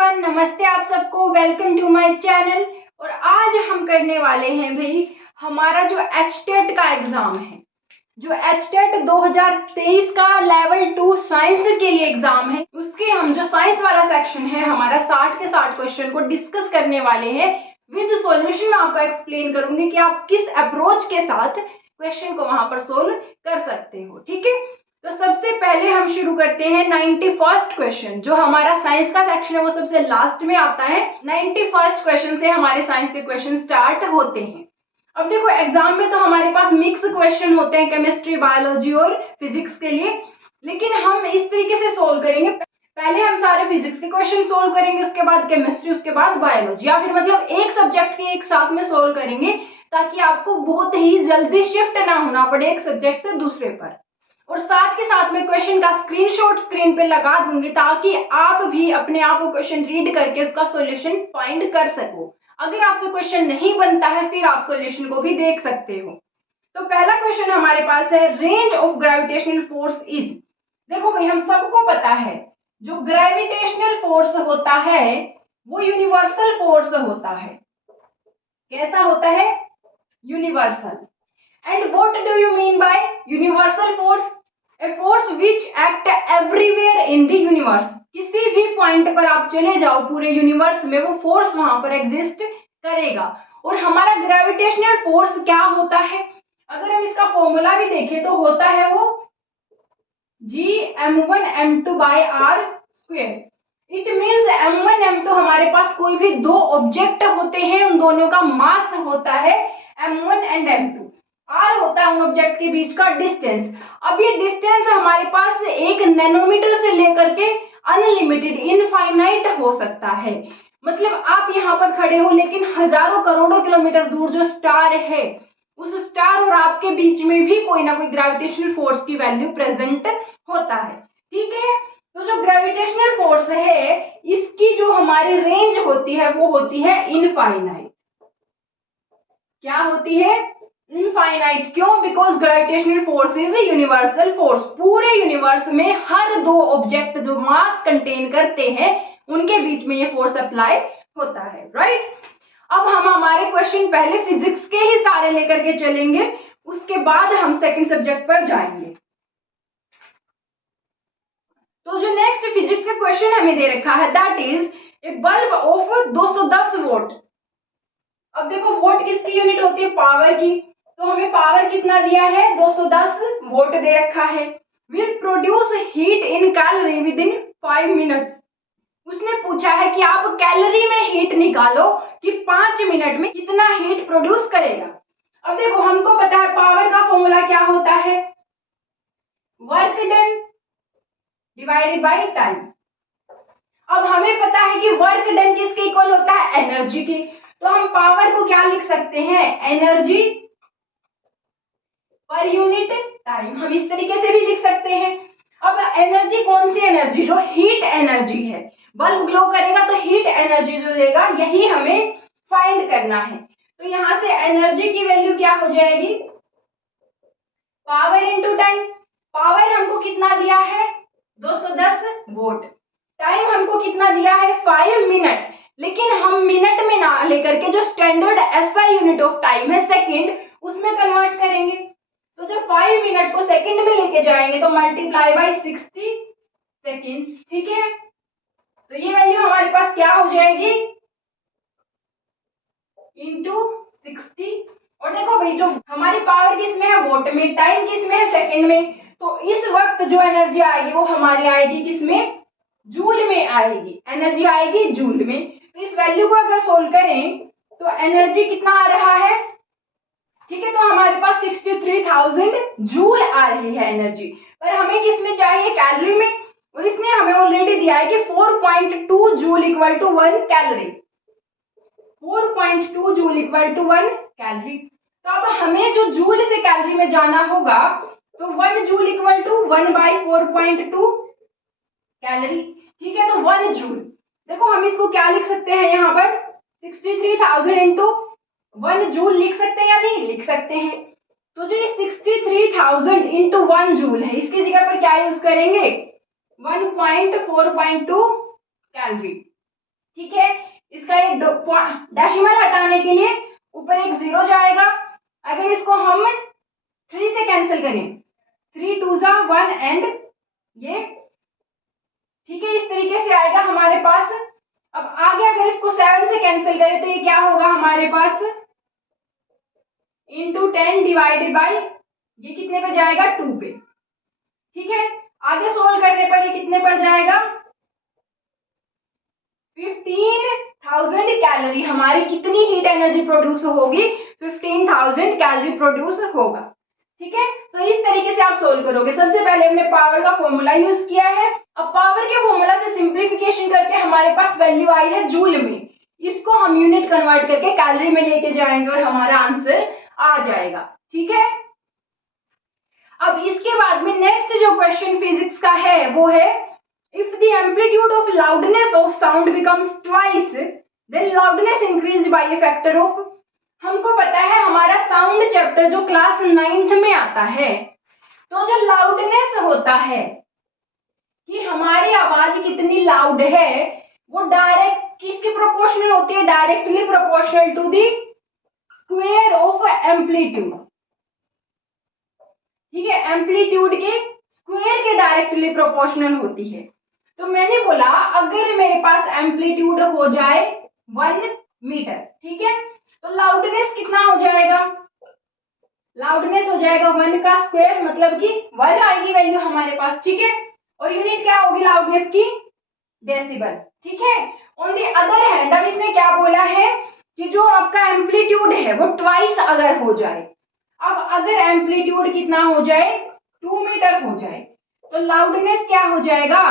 Everyone, नमस्ते आप सबको। Welcome to my channel. और आज हम करने वाले हैं भाई हमारा जो एचटेट का एग्जाम है, जो एचटेट 2023 का लेवल 2 साइंस के लिए एग्जाम है, उसके हम जो साइंस वाला सेक्शन है हमारा 60 के 60 क्वेश्चन को डिस्कस करने वाले हैं विद सॉल्यूशन। मैं आपको एक्सप्लेन करूंगी कि आप किस अप्रोच के साथ क्वेश्चन को वहां पर सोल्व कर सकते हो। ठीक है, तो सबसे पहले हम शुरू करते हैं 91st क्वेश्चन। जो हमारा साइंस का सेक्शन है वो सबसे लास्ट में आता है। 91st क्वेश्चन से हमारे साइंस के क्वेश्चन स्टार्ट होते हैं। अब देखो, एग्जाम में तो हमारे पास मिक्स क्वेश्चन होते हैं केमिस्ट्री, बायोलॉजी और फिजिक्स के लिए, लेकिन हम इस तरीके से सोल्व करेंगे। पहले हम सारे फिजिक्स के क्वेश्चन सोल्व करेंगे, उसके बाद केमिस्ट्री, उसके बाद बायोलॉजी, या फिर मतलब एक सब्जेक्ट के एक साथ में सोल्व करेंगे, ताकि आपको बहुत ही जल्दी शिफ्ट ना होना पड़े एक सब्जेक्ट से दूसरे पर। और साथ के साथ में क्वेश्चन का स्क्रीनशॉट स्क्रीन पे लगा दूंगी, ताकि आप भी अपने आप वो क्वेश्चन रीड करके उसका सॉल्यूशन फाइंड कर सको। अगर आपसे क्वेश्चन नहीं बनता है फिर आप सॉल्यूशन को भी देख सकते हो। तो पहला क्वेश्चन हमारे पास है, range of gravitational force is. देखो भाई, हम सबको पता है जो ग्रेविटेशनल फोर्स होता है वो यूनिवर्सल फोर्स होता है। कैसा होता है? Universal. And what do you mean by universal force? A force which act everywhere in the universe. किसी भी पॉइंट पर आप चले जाओ पूरे यूनिवर्स में, वो फोर्स वहां पर एग्जिस्ट करेगा। और हमारा ग्रेविटेशनल फोर्स क्या होता है? अगर हम इसका फॉर्मूला भी देखें तो होता है वो Gm1m2/r²। It means m1 m2 हमारे पास कोई भी दो ऑब्जेक्ट होते हैं, उन दोनों का मास होता है m1 एंड m2। r होता है उन ऑब्जेक्ट के बीच का डिस्टेंस। अब ये डिस्टेंस हमारे पास 1 नैनोमीटर से लेकर के अनलिमिटेड इनफाइनाइट हो सकता है। मतलब आप यहाँ पर खड़े हो, लेकिन हजारों करोड़ों किलोमीटर दूर जो स्टार है, उस स्टार और आपके बीच में भी कोई ना कोई ग्रेविटेशनल फोर्स की वैल्यू प्रेजेंट होता है। ठीक है, तो जो ग्रेविटेशनल फोर्स है इसकी जो हमारी रेंज होती है वो होती है इनफाइनाइट। क्या होती है? इनफाइनाइट। क्यों? Because gravitational force is universal force. पूरे यूनिवर्स में हर दो ऑब्जेक्ट जो मास कंटेन करते हैं उनके बीच में ये फोर्स अप्लाई होता है। राइट। अब हम हमारे क्वेश्चन पहले फिजिक्स के ही सारे लेकर के चलेंगे, उसके बाद हम सेकंड सब्जेक्ट पर जाएंगे। तो जो नेक्स्ट फिजिक्स का क्वेश्चन हमें दे रखा है, that is a bulb of 210 vote. अब देखो, वोट किसकी यूनिट होती है? पावर की। तो हमें पावर कितना दिया है? 210 वोट दे रखा है। Will produce heat in calorie with in 5 minutes. उसने पूछा है कि आप कैलोरी में हीट निकालो कि 5 मिनट में कितना हीट प्रोड्यूस करेगा। अब देखो, हमको पता है पावर का फॉर्मूला क्या होता है? Work done divided by time. अब हमें पता है कि वर्क डन किसके इक्वल होता है? एनर्जी के। तो हम पावर को क्या लिख सकते हैं? एनर्जी पर यूनिट टाइम। हम इस तरीके से भी लिख सकते हैं। अब एनर्जी कौन सी एनर्जी? जो हीट एनर्जी है। बल्ब ग्लो करेगा तो हीट एनर्जी जो देगा, यही हमें फाइंड करना है। तो यहां से एनर्जी की वैल्यू क्या हो जाएगी? Power into time. पावर हमको कितना दिया है? 210 वोट। टाइम हमको कितना दिया है? 5 मिनट। लेकिन हम मिनट में ना लेकर के जो standard SI unit of time है सेकंड, उसमें कन्वर्ट करेंगे। तो जब 5 मिनट को सेकंड में लेके जाएंगे तो मल्टीप्लाई बाय 60 सेकेंड्स। ठीक है, तो ये वैल्यू हमारे पास क्या हो जाएगी? इंटू 60। और देखो भाई, जो हमारी पावर किस में है? वोट में। टाइम किस में है? सेकंड में। तो इस वक्त जो एनर्जी आएगी वो हमारी आएगी किस में? जूल में आएगी। एनर्जी आएगी जूल में। तो इस वैल्यू को अगर सोल्व करें तो एनर्जी कितना आ रहा है? ठीक है, तो हमारे पास 63,000 जूल आ रही है एनर्जी। पर हमें किस में चाहिए? कैलोरी में। और इसने हमें ऑलरेडी दिया है कि 4.2 joule equal to 1 calorie. 4.2 joule equal to 1 calorie. तो अब हमें जो जूल से कैलोरी में जाना होगा, तो 1 जूल इक्वल टू 1/4.2 कैलोरी। ठीक है, तो 1 जूल। देखो, हम इसको क्या लिख सकते हैं? यहाँ पर 63,000 इंटू 1 जूल लिख सकते हैं या नहीं? लिख सकते हैं। तो जो ये 63,000 इंटू 1 जूल है, इसकी जगह पर क्या यूज करेंगे? 1.4.2 कैलोरी। ठीक है, इसका ये डेसिमल हटाने के लिए ऊपर एक 0 जाएगा। अगर इसको हम 3 से कैंसिल करें, 3 2 जा 1 एंड ये, ठीक है, इस तरीके से आएगा हमारे पास। अब आगे अगर इसको 7 से कैंसिल करें तो ये क्या होगा हमारे पास, इंटू 10 डिवाइडेड बाई, ये कितने पे जाएगा, 2 पे। ठीक है, आगे सोल्व करने पर ये कितने पर जाएगा, 15,000 कैलोरी। हमारी कितनी हीट एनर्जी प्रोड्यूस होगी, 15,000 कैलोरी प्रोड्यूस होगा। ठीक है, तो इस तरीके से आप सोल्व करोगे। सबसे पहले हमने पावर का फॉर्मूला यूज किया है। अब पावर के फॉर्मूला से सिंप्लीफिकेशन करके हमारे पास वैल्यू आई है जूल में, इसको हम यूनिट कन्वर्ट करके कैलोरी में लेके जाएंगे और हमारा आंसर आ जाएगा। ठीक है, अब इसके बाद में नेक्स्ट जो क्वेश्चन फिजिक्स का है वो है, if the amplitude of loudness of sound becomes twice then loudness increased by a factor of. हमको पता है हमारा साउंड चैप्टर जो क्लास 9th में आता है, तो जो लाउडनेस होता है कि हमारी आवाज कितनी लाउड है, वो डायरेक्ट किसके प्रोपोर्शनल होती है, directly proportional to the square of amplitude. ठीक है, एम्पलीट्यूड के स्क्वायर के डायरेक्टली प्रोपोर्शनल होती है। तो मैंने बोला अगर मेरे पास एम्पलीट्यूड हो जाए 1 मीटर, ठीक है, तो लाउडनेस कितना हो जाएगा, लाउडनेस हो जाएगा 1 का स्क्वायर, मतलब कि 1 आएगी वैल्यू हमारे पास। ठीक है, और यूनिट क्या होगी लाउडनेस की, डेसिबल। ठीक है, ऑन द अदर हैंड अब इसने क्या बोला है कि जो आपका एम्पलीट्यूड है वो ट्वाइस अगर हो जाए, अब अगर एम्पलीट्यूड कितना हो जाए, 2 मीटर हो जाए, तो लाउडनेस क्या हो जाएगा,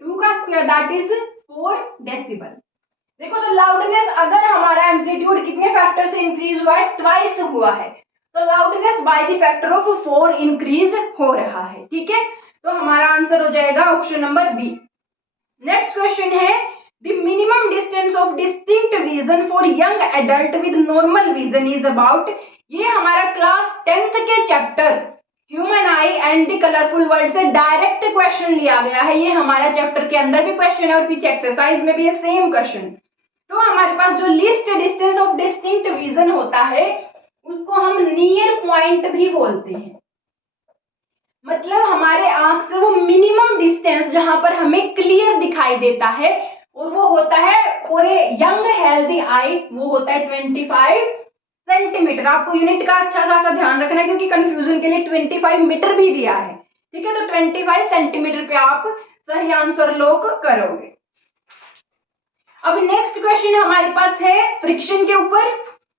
2 का स्क्वायर दैट इज 4 डेसिबल। देखो, तो लाउडनेस अगर हमारा एम्पलीट्यूड कितने फैक्टर से इंक्रीज हुआ है, ट्वाइस हुआ है, तो loudness bye the factor of 4 increase हो रहा है। ठीक है, तो हमारा आंसर हो जाएगा option number B. Next question है, the minimum distance of distinct vision for young adult with normal vision is about. ये हमारा क्लास 10th के chapter human eye and the colourful world से डायरेक्ट क्वेश्चन लिया गया है। ये हमारा चैप्टर के अंदर भी क्वेश्चन है और पीछे एक्सरसाइज में भी है सेम क्वेश्चन। तो हमारे पास जो least distance of distinct vision होता है उसको हम नियर पॉइंट भी बोलते हैं, मतलब हमारे आंख से वो मिनिमम डिस्टेंस जहां पर हमें क्लियर दिखाई देता है, और वो होता है for a young healthy I, वो होता है 25 सेंटीमीटर। आपको यूनिट का अच्छा खासा ध्यान रखना है क्योंकि कंफ्यूजन के लिए 25 मीटर भी दिया है। ठीक है, तो 25 सेंटीमीटर पे आप सही आंसर लोग करोगे। अब नेक्स्ट क्वेश्चन हमारे पास है फ्रिक्शन के ऊपर,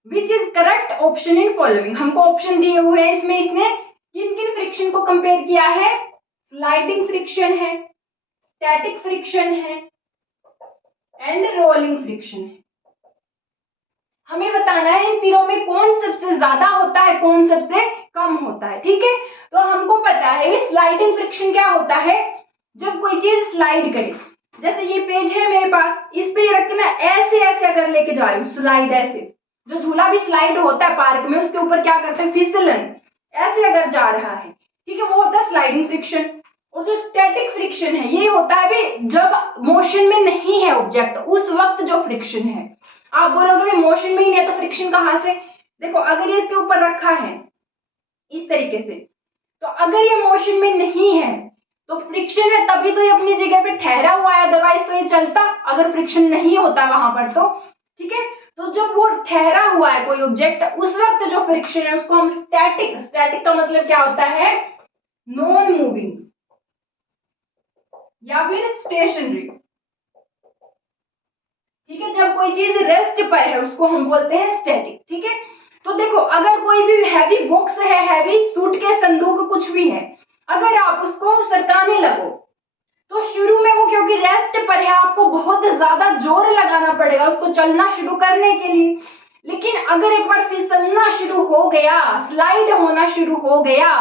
which is correct option in following. हमको ऑप्शन दिए हुए हैं, इसमें इसने किन किन फ्रिक्शन को कंपेयर किया है, स्लाइडिंग फ्रिक्शन है, स्टैटिक फ्रिक्शन है एंड रोलिंग फ्रिक्शन है। हमें बताना है इन तीनों में कौन सबसे ज्यादा होता है, कौन सबसे कम होता है। ठीक है, तो हमको पता है स्लाइडिंग फ्रिक्शन क्या होता है, जब कोई चीज स्लाइड करे, जैसे ये पेज है मेरे पास, इस पे रख के मैं ऐसे ऐसे अगर लेके जा रही हूँ, स्लाइड ऐसे, जो झूला भी स्लाइड होता है पार्क में, उसके ऊपर क्या करते हैं, फिसलन, ऐसे अगर जा रहा है, ठीक है, वो होता है स्लाइडिंग फ्रिक्शन। और जो स्टैटिक फ्रिक्शन है ये होता है भी जब मोशन में नहीं है ऑब्जेक्ट, उस वक्त जो फ्रिक्शन है। आप बोलोगे भाई मोशन में ही नहीं है तो फ्रिक्शन कहां से, देखो अगर ये इसके ऊपर रखा है इस तरीके से, तो अगर ये मोशन में नहीं है तो फ्रिक्शन है, तभी तो ये अपनी जगह पे ठहरा हुआ है, अदरवाइज तो ये चलता अगर फ्रिक्शन नहीं होता वहां पर तो। ठीक है, तो जब वो ठहरा हुआ है कोई ऑब्जेक्ट, उस वक्त जो फ्रिक्शन है उसको हम स्टैटिक, स्टैटिक का मतलब क्या होता है, नॉन मूविंग या फिर स्टेशनरी। ठीक है, जब कोई चीज रेस्ट पर है उसको हम बोलते हैं स्टैटिक। ठीक है, तो देखो अगर कोई भी हैवी बॉक्स है, हैवी सूटकेस, संदूक, कुछ भी है, अगर आप उसको सरकाने लगो तो शुरू में वो क्योंकि रेस्ट पर है आपको बहुत ज्यादा जोर लगाना पड़ेगा उसको चलना शुरू करने के लिए। लेकिन अगर एक बार फिसलना शुरू हो गया, स्लाइड होना शुरू हो गया,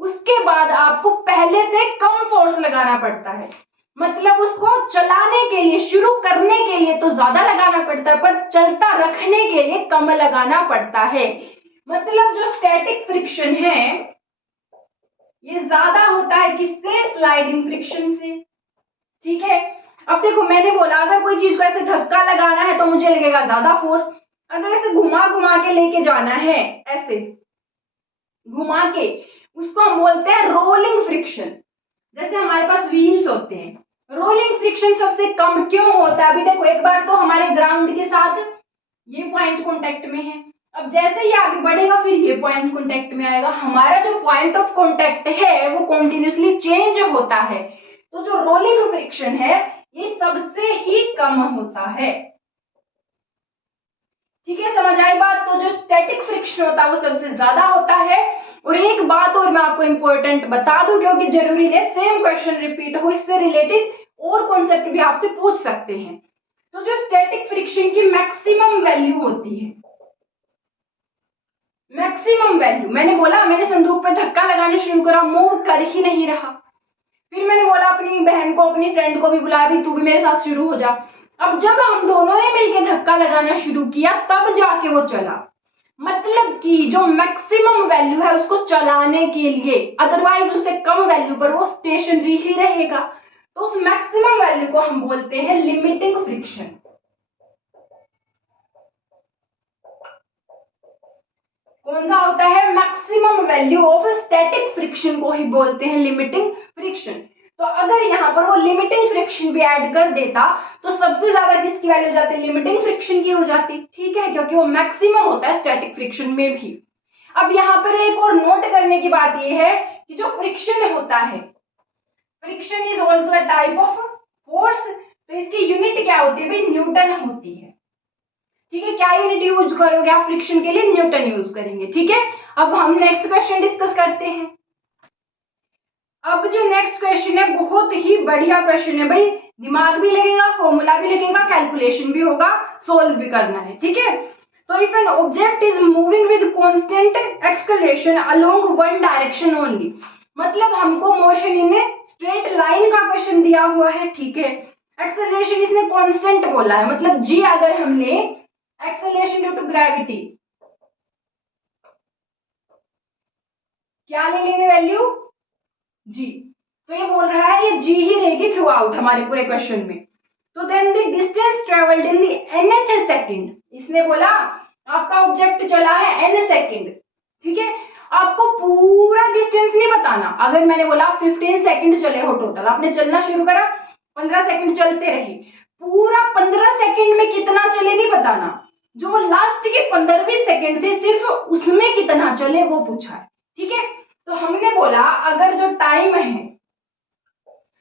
उसके बाद आपको पहले से कम फोर्स लगाना पड़ता है, मतलब उसको चलाने के लिए, शुरू करने के लिए तो ज्यादा लगाना पड़ता है पर चलता रखने के लिए कम लगाना पड़ता है। मतलब जो स्टैटिक फ्रिक्शन है ये ज्यादा होता है किससे, स्लाइडिंग फ्रिक्शन से। ठीक है, अब देखो मैंने बोला अगर कोई चीज को ऐसे धक्का लगाना है तो मुझे लगेगा ज्यादा फोर्स, अगर ऐसे घुमा घुमा के लेके जाना है, ऐसे घुमा के, उसको हम बोलते हैं रोलिंग फ्रिक्शन। जैसे हमारे पास व्हील्स होते हैं, रोलिंग फ्रिक्शन सबसे कम क्यों होता है? अभी देखो एक बार तो हमारे ग्राउंड के साथ ये पॉइंट कांटेक्ट में है, अब जैसे ही आगे बढ़ेगा फिर ये पॉइंट कांटेक्ट में आएगा, हमारा जो पॉइंट ऑफ कांटेक्ट है वो कंटिन्यूअसली चेंज होता है, तो जो रोलिंग फ्रिक्शन है ये सबसे ही कम होता है। ठीक है, समझ आई बात? तो जो स्टैटिक फ्रिक्शन होता है वो सबसे ज्यादा होता है। और एक बात और मैं आपको इंपॉर्टेंट बता दूं, क्योंकि जरूरी है सेम क्वेश्चन रिपीट हो, इससे रिलेटेड और कॉन्सेप्ट भी आपसे पूछ सकते हैं। तो जो स्टैटिक फ्रिक्शन की मैक्सिमम वैल्यू होती है, मैक्सिमम वैल्यू, मैंने बोला मैंने संदूक पर धक्का लगाना शुरू करा, मूव कर ही नहीं रहा, फिर मैंने बोला अपनी बहन को अपनी फ्रेंड को भी बुलाया, भी तू भी मेरे साथ शुरू हो जा। अब जब हम दोनों ने मिलकर धक्का लगाना शुरू किया तब जाके वो चला, मतलब कि जो मैक्सिमम वैल्यू है उसको चलाने के लिए, अदरवाइज उससे कम वैल्यू पर वो स्टेशनरी ही रहेगा, तो उस मैक्सिमम वैल्यू को हम बोलते हैं लिमिटिंग फ्रिक्शन। कौन सा होता है? Maximum value of static friction को ही बोलते हैं लिमिटिंग फ्रिक्शन। तो अगर यहाँ पर वो लिमिटिंग फ्रिक्शन भी ऐड कर देता तो सबसे ज्यादा किसकी वैल्यू हो जाती? लिमिटिंग फ्रिक्शन की हो जाती। ठीक है, क्योंकि वो मैक्सिमम होता है स्टैटिक फ्रिक्शन में भी। अब यहाँ पर एक और नोट करने की बात यह है कि जो फ्रिक्शन होता है, friction is also a type of force, तो इसकी यूनिट क्या होती है भाई? न्यूटन होती है। ठीक है, क्या यूनिट यूज करोगे आप फ्रिक्शन के लिए? न्यूटन यूज करेंगे। ठीक है, अब हम नेक्स्ट क्वेश्चन डिस्कस करते हैं। अब जो नेक्स्ट क्वेश्चन है बहुत ही बढ़िया क्वेश्चन है भाई, दिमाग भी लगेगा, फॉर्मूला भी लगेगा, कैलकुलेशन भी होगा, सोल्व भी करना है। ठीक है, तो if an object is moving with constant acceleration along one direction only, मतलब हमको मोशन इन स्ट्रेट लाइन का क्वेश्चन दिया हुआ है। ठीक है, एक्सेलरेशन इसने कांस्टेंट बोला है, मतलब जी अगर हमने एक्सेलरेशन ड्यू टू ग्रेविटी क्या ले लेंगे वैल्यू? जी, तो ये बोल रहा है ये जी ही रहेगी थ्रू आउट हमारे पूरे क्वेश्चन में। तो then the distance travelled in the nth second, इसने बोला आपका ऑब्जेक्ट चला है n सेकंड। ठीक है, आपको पूरा डिस्टेंस नहीं बताना, अगर मैंने बोला 15 सेकंड चले हो टोटल, आपने चलना शुरू करा, 15 सेकंड चलते रहे, पूरा 15 सेकंड में कितना चले नहीं बताना, जो लास्ट के 15वें सेकंड थे सिर्फ उसमें कितना चले वो पूछा है। ठीक है, तो हमने बोला अगर जो टाइम है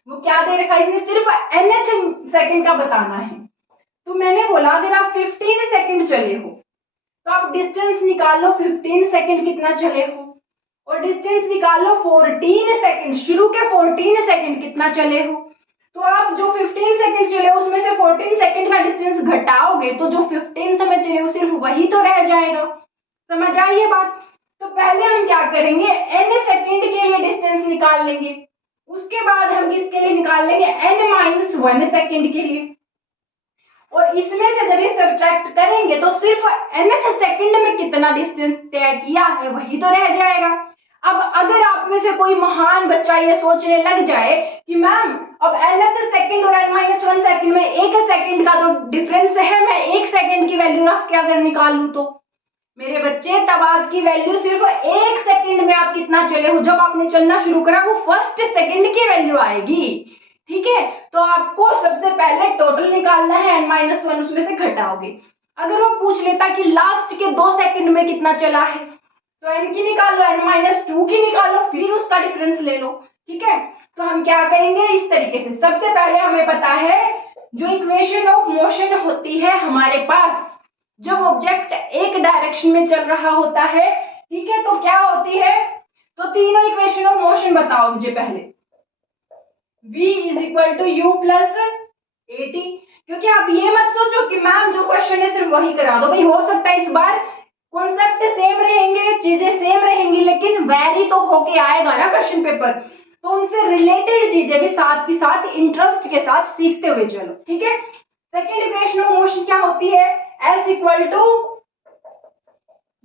वो क्या दे रखा है, इसने सिर्फ nth सेकंड का बताना है, तो मैंने बोला अगर आप 15 सेकंड चले हो तो आप डिस्टेंस निकाल लो 15 सेकंड कितना चले हो, और डिस्टेंस निकाल लो 14 सेकंड, शुरू के 14 सेकंड कितना चले हो, तो आप जो 15 सेकंड चले हो उसमें से 14 सेकंड का डिस्टेंस घटाओगे तो जो 15th में चले हो सिर्फ वही तो रह जाएगा। समझ आई ये बात? तो पहले हम क्या करेंगे, n सेकंड के लिए डिस्टेंस निकाल लेंगे, उसके बाद हम किसके लिए निकाल लेंगे? n-1 सेकंड के लिए, और इसमें से जब ये सब्ट्रैक्ट करेंगे तो सिर्फ nth सेकंड में कितना डिस्टेंस तय किया है वही तो रह जाएगा। अब अगर आप में से कोई महान बच्चा ये सोचने लग जाए कि मैम अब nth सेकंड और n-1 सेकंड में 1 सेकंड का तो डिफरेंस है, मैं 1 सेकंड की वैल्यू रख के अगर निकाल लूं, तो मेरे बच्चे तब आपकी वैल्यू सिर्फ 1 सेकंड में आप कितना चले हो, जब आपने चलना शुरू करा वो फर्स्ट सेकंड की वैल्यू आएगी। ठीक है, तो आपको सबसे पहले टोटल निकालना है, n-1 उसमें से घटाओगे। अगर वो पूछ लेता कि लास्ट के 2 सेकंड में कितना चला है, तो n की निकाल लो, n-2 की निकालो, फिर उसका डिफरेंस ले लो। ठीक है, तो हम क्या करेंगे इस तरीके से, सबसे पहले हमें पता है जो इक्वेशन ऑफ मोशन होती है हमारे पास, जब ऑब्जेक्ट एक डायरेक्शन में चल रहा होता है, ठीक है, तो क्या होती है, तो तीनों इक्वेशन ऑफ मोशन बताओ मुझे पहले। v is equal to u plus at, क्योंकि आप ये मत सोचो कि मैम जो क्वेश्चन है सिर्फ वही करा दो, भाई हो सकता है इस बार कॉन्सेप्ट सेम रहेंगे, चीजें सेम रहेंगी, लेकिन वैरी तो होके आएगा ना क्वेश्चन पेपर, तो उनसे रिलेटेड चीजें भी साथ के साथ इंटरेस्ट के साथ सीखते हुए चलो। ठीक है, सेकेंड इक्वेशन ऑफ मोशन क्या होती है, s equal to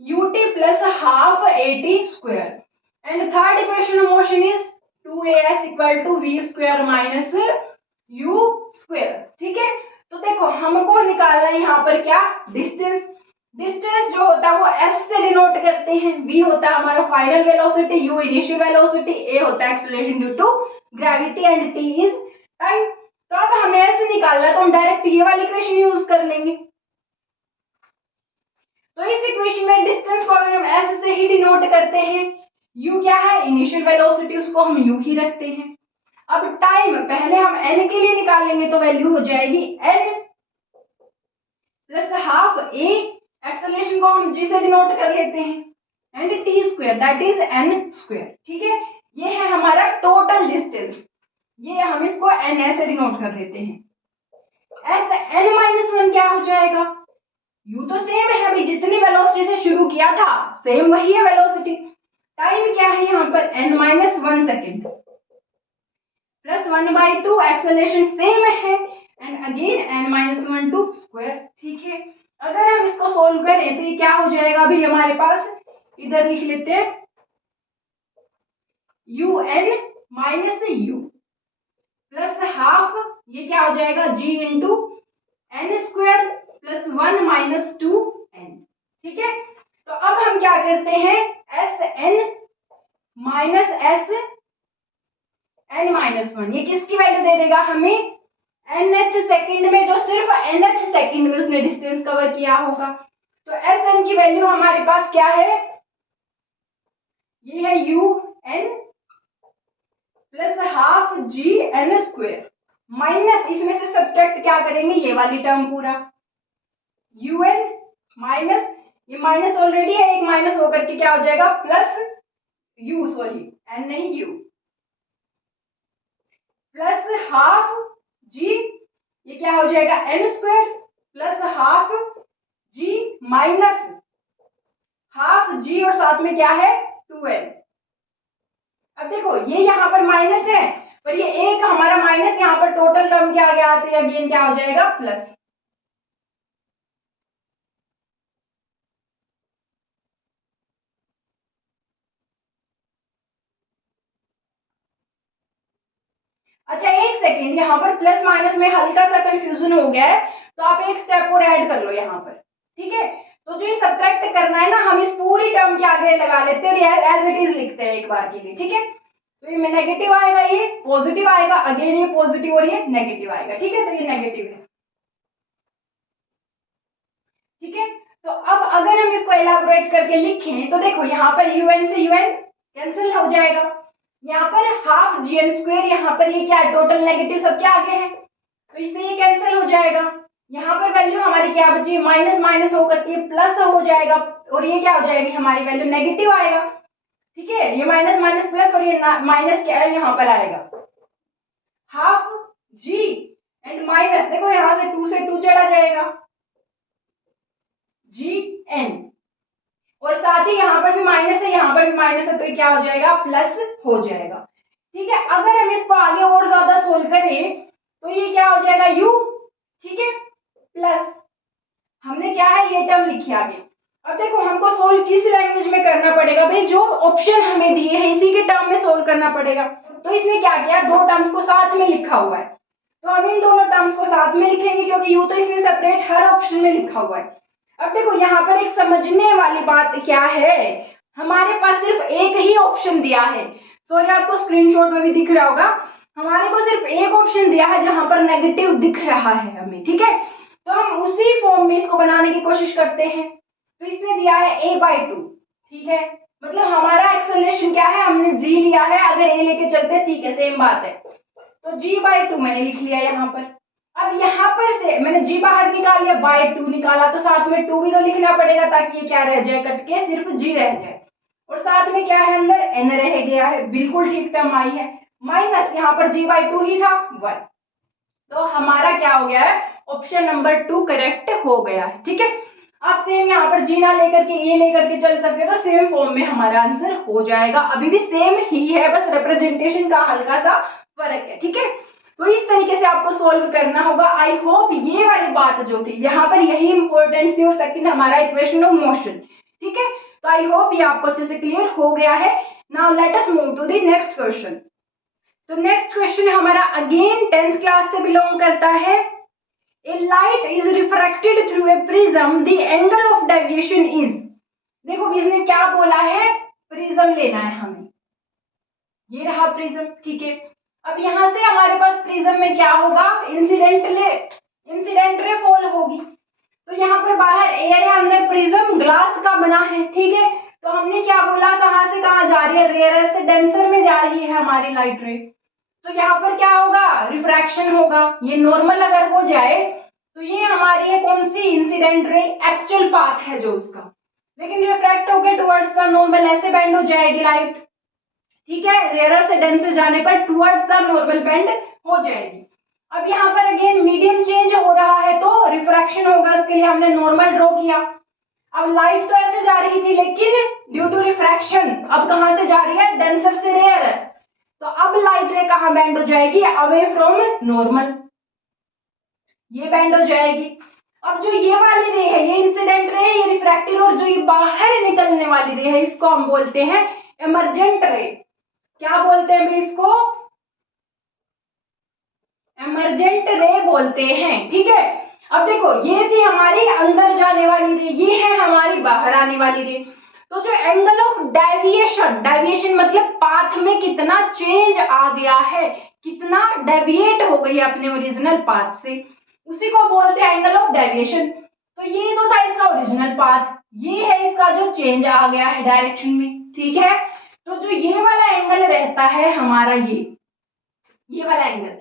ut plus half at square, and third equation of motion is 2as equal to v square minus u square. हमको निकालना है यहाँ पर क्या, डिस्टेंस। डिस्टेंस जो होता है वो s से डिनोट करते हैं। v होता है हमारा final velocity, u initial velocity, a होता है acceleration due to gravity and t is time. तो अब हमें s निकालना है तो हम डायरेक्ट ये वाली इक्वेशन यूज कर लेंगे। तो इस इक्वेशन में डिस्टेंस को अगर हम s से ही डिनोट करते हैं, u क्या है इनिशियल वेलोसिटी, उसको हम u ही रखते हैं। अब टाइम पहले हम n के लिए निकाल लेंगे तो वैल्यू हो जाएगी n plus half a, acceleration को हम g से डिनोट कर लेते हैं and t square that is n square. ठीक है, ये है हमारा टोटल डिस्टेंस, ये हम इसको n ऐसे डिनोट कर देते हैं। s n माइनस 1 क्या हो जाएगा, u तो सेम है, अभी जितनी वेलोसिटी से शुरू किया था सेम वही है वेलोसिटी। टाइम क्या है यहाँ पर n minus 1 second plus 1/2, acceleration same है and again n minus 1 to square. ठीक है, अगर हम इसको सोल्व करें तो ये क्या हो जाएगा, अभी हमारे पास इधर लिख लेते हैं un minus u plus half, ये क्या हो जाएगा g into n square plus 1 minus 2n। ठीक है, तो अब हम क्या करते हैं, एस n माइनस 1 ये किसकी वैल्यू दे देगा हमें, nth सेकंड में, जो सिर्फ nth सेकंड में उसने डिस्टेंस कवर किया होगा। तो एस एन की वैल्यू हमारे पास क्या है, ये है un plus half G N square minus, इसमें से सब्ट्रैक्ट क्या करेंगे, ये वाली टर्म पूरा un माइनस, ये माइनस ऑलरेडी है, एक माइनस होकर के क्या हो जाएगा प्लस u, सॉरी n नहीं u, प्लस हाफ जी, ये क्या हो जाएगा n स्क्वायर प्लस हाफ जी माइनस हाफ जी और साथ में क्या है 2n। अब देखो ये यहाँ पर माइनस है, पर ये एक हमारा माइनस यहाँ पर टोटल टर्म क्या आ गया, तो अगेन क्या हो जाएगा प्लस। अच्छा एक सेकेंड, यहाँ पर प्लस माइनस में हल्का सा कंफ्यूजन हो गया है, तो आप एक स्टेप और ऐड कर लो यहाँ पर। ठीक है, तो जो सब्ट्रैक्ट करना है ना, हम इस पूरी टर्म के आगे लगा लेते हैं और एज इट इज लिखते हैं एक बार के लिए। ठीक है, तो ये नेगेटिव आएगा, ये पॉजिटिव आएगा, अगेन ये पॉजिटिव और ये नेगेटिव आएगा। ठीक है, तो ये नेगेटिव है। ठीक है, तो अब अगर हम इसको एलाबोरेट करके लिखें तो देखो यहाँ पर un से un कैंसिल हो जाएगा, यहाँ पर हाफ जी एन स्क्वायर, यहाँ पर ये क्या है टोटल नेगेटिव सब क्या आगे है, तो इससे ये कैंसिल हो जाएगा। यहाँ पर वैल्यू हमारी क्या बची, माइनस माइनस होकर के प्लस हो जाएगा और ये क्या हो जाएगी हमारी वैल्यू नेगेटिव आएगा। ठीक है, ये माइनस माइनस प्लस और ये माइनस क्या है यहाँ पर आएगा हाफ जी एंड माइनस, देखो यहाँ से 2 से 2 चला जाएगा जी एन, और साथ ही यहाँ पर भी माइनस है, यहाँ पर भी माइनस है, तो ये क्या हो जाएगा प्लस हो जाएगा। ठीक है, अगर हम इसको आगे और ज्यादा सोल्व करें तो ये क्या हो जाएगा u, ठीक है, प्लस हमने क्या है ये टर्म लिखी आगे। अब देखो हमको सोल्व किस लैंग्वेज में करना पड़ेगा भाई, जो ऑप्शन हमें दिए हैं इसी के टर्म में सोल्व करना पड़ेगा। तो इसने क्या किया, दो टर्म्स को साथ में लिखा हुआ है, तो हम इन दोनों टर्म्स को साथ में लिखेंगे क्योंकि u तो इसने सेपरेट हर ऑप्शन में लिखा हुआ है। अब देखो यहाँ पर एक समझने वाली बात क्या है, हमारे पास सिर्फ एक ही ऑप्शन दिया है, सॉरी आपको स्क्रीनशॉट में भी दिख रहा होगा, हमारे को सिर्फ एक ऑप्शन दिया है जहां पर नेगेटिव दिख रहा है हमें। ठीक है, तो हम उसी फॉर्म में इसको बनाने की कोशिश करते हैं। तो इसने दिया है a/2, ठीक है, मतलब हमारा एक्सेलरेशन क्या है, हमने g लिया है, अगर a लेके चलते ठीक है सेम बात है, तो g/2 मैंने लिख लिया यहाँ पर। अब यहाँ पर से मैंने g बाहर निकाल लिया, by 2 निकाला, तो साथ में 2 भी तो लिखना पड़ेगा ताकि ये क्या रह जाए कट के, सिर्फ g रह जाए, और साथ में क्या है अंदर n रह गया है, बिल्कुल ठीक टर्म आई है, माइनस यहाँ पर g/2 ही था 1, तो हमारा क्या हो गया है, ऑप्शन नंबर 2 करेक्ट हो गया है। ठीक है, आप सेम यहाँ पर g ना लेकर के a लेकर के चल सकते हो, तो सेम फॉर्म में हमारा आंसर हो जाएगा, अभी भी सेम ही है, बस रिप्रेजेंटेशन का हल्का सा फर्क है। ठीक है, तो इस तरीके से आपको सॉल्व करना होगा। आई होप ये वाली बात जो थी यहाँ पर यही इंपॉर्टेंट थी, और सेकंड हमारा इक्वेशन ऑफ मोशन। ठीक है, तो आई होप ये आपको अच्छे से क्लियर हो गया है। Now let us move to the next question. तो नेक्स्ट क्वेश्चन हमारा अगेन 10th क्लास से बिलोंग करता है। A light is refracted through a prism, the angle of deviation is. देखो भी इसने क्या बोला है, प्रिज्म लेना है हमें, ये रहा प्रिज्म, ठीक है। अब यहां से हमारे पास प्रिज्म में क्या होगा, इंसिडेंट रे फॉल होगी। तो यहाँ पर बाहर एयर है, अंदर प्रिज्म ग्लास का बना है, ठीक है। तो हमने क्या बोला, कहां से कहां जा रही है, रेयर से डेंसर में जा रही है हमारी लाइट रे। तो यहाँ पर क्या होगा, रिफ्रैक्शन होगा। ये नॉर्मल अगर हो जाए तो ये हमारी है कौन सी, इंसिडेंट रे, एक्चुअल पाथ है जो उसका। लेकिन रिफ्रैक्ट होकर टुवर्ड्स द नॉर्मल ऐसे बेंड हो जाएगी लाइट, ठीक है। रेयर से डेंसर जाने पर टुवर्ड्स द नॉर्मल बेंड हो जाएगी। अब यहाँ पर अगेन मीडियम चेंज हो रहा है तो रिफ्रैक्शन होगा, उसके लिए हमने नॉर्मल ड्रॉ किया। अब लाइट तो ऐसे जा रही थी, लेकिन ड्यू टू रिफ्रैक्शन अब कहां से जा रही है, डेंसर से रेयर। तो अब लाइट रे कहां बेंड हो जाएगी, अवे फ्रॉम नॉर्मल, ये बेंड हो जाएगी। अब जो ये वाली रे है, ये इंसिडेंट रे है, ये रिफ्रैक्टेड, और जो ये बाहर निकलने वाली रे है, इसको हम बोलते हैं इमर्जेंट रे। क्या बोलते हैं भाई इसको, इमर्जेंट रे बोलते हैं, ठीक है। अब देखो ये थी हमारी अंदर जाने वाली रे, ये है हमारी बाहर आने वाली रे। तो जो एंगल ऑफ डेविएशन, डेविएशन मतलब पाथ में कितना चेंज आ गया है, कितना डेविएट हो गई अपने ओरिजिनल पाथ से, उसी को बोलते हैं एंगल ऑफ डेविएशन। तो ये तो था इसका ओरिजिनल पाथ, ये है इसका जो चेंज आ गया है डायरेक्शन में, ठीक है। तो जो ये वाला एंगल रहता है हमारा, ये वाला एंगल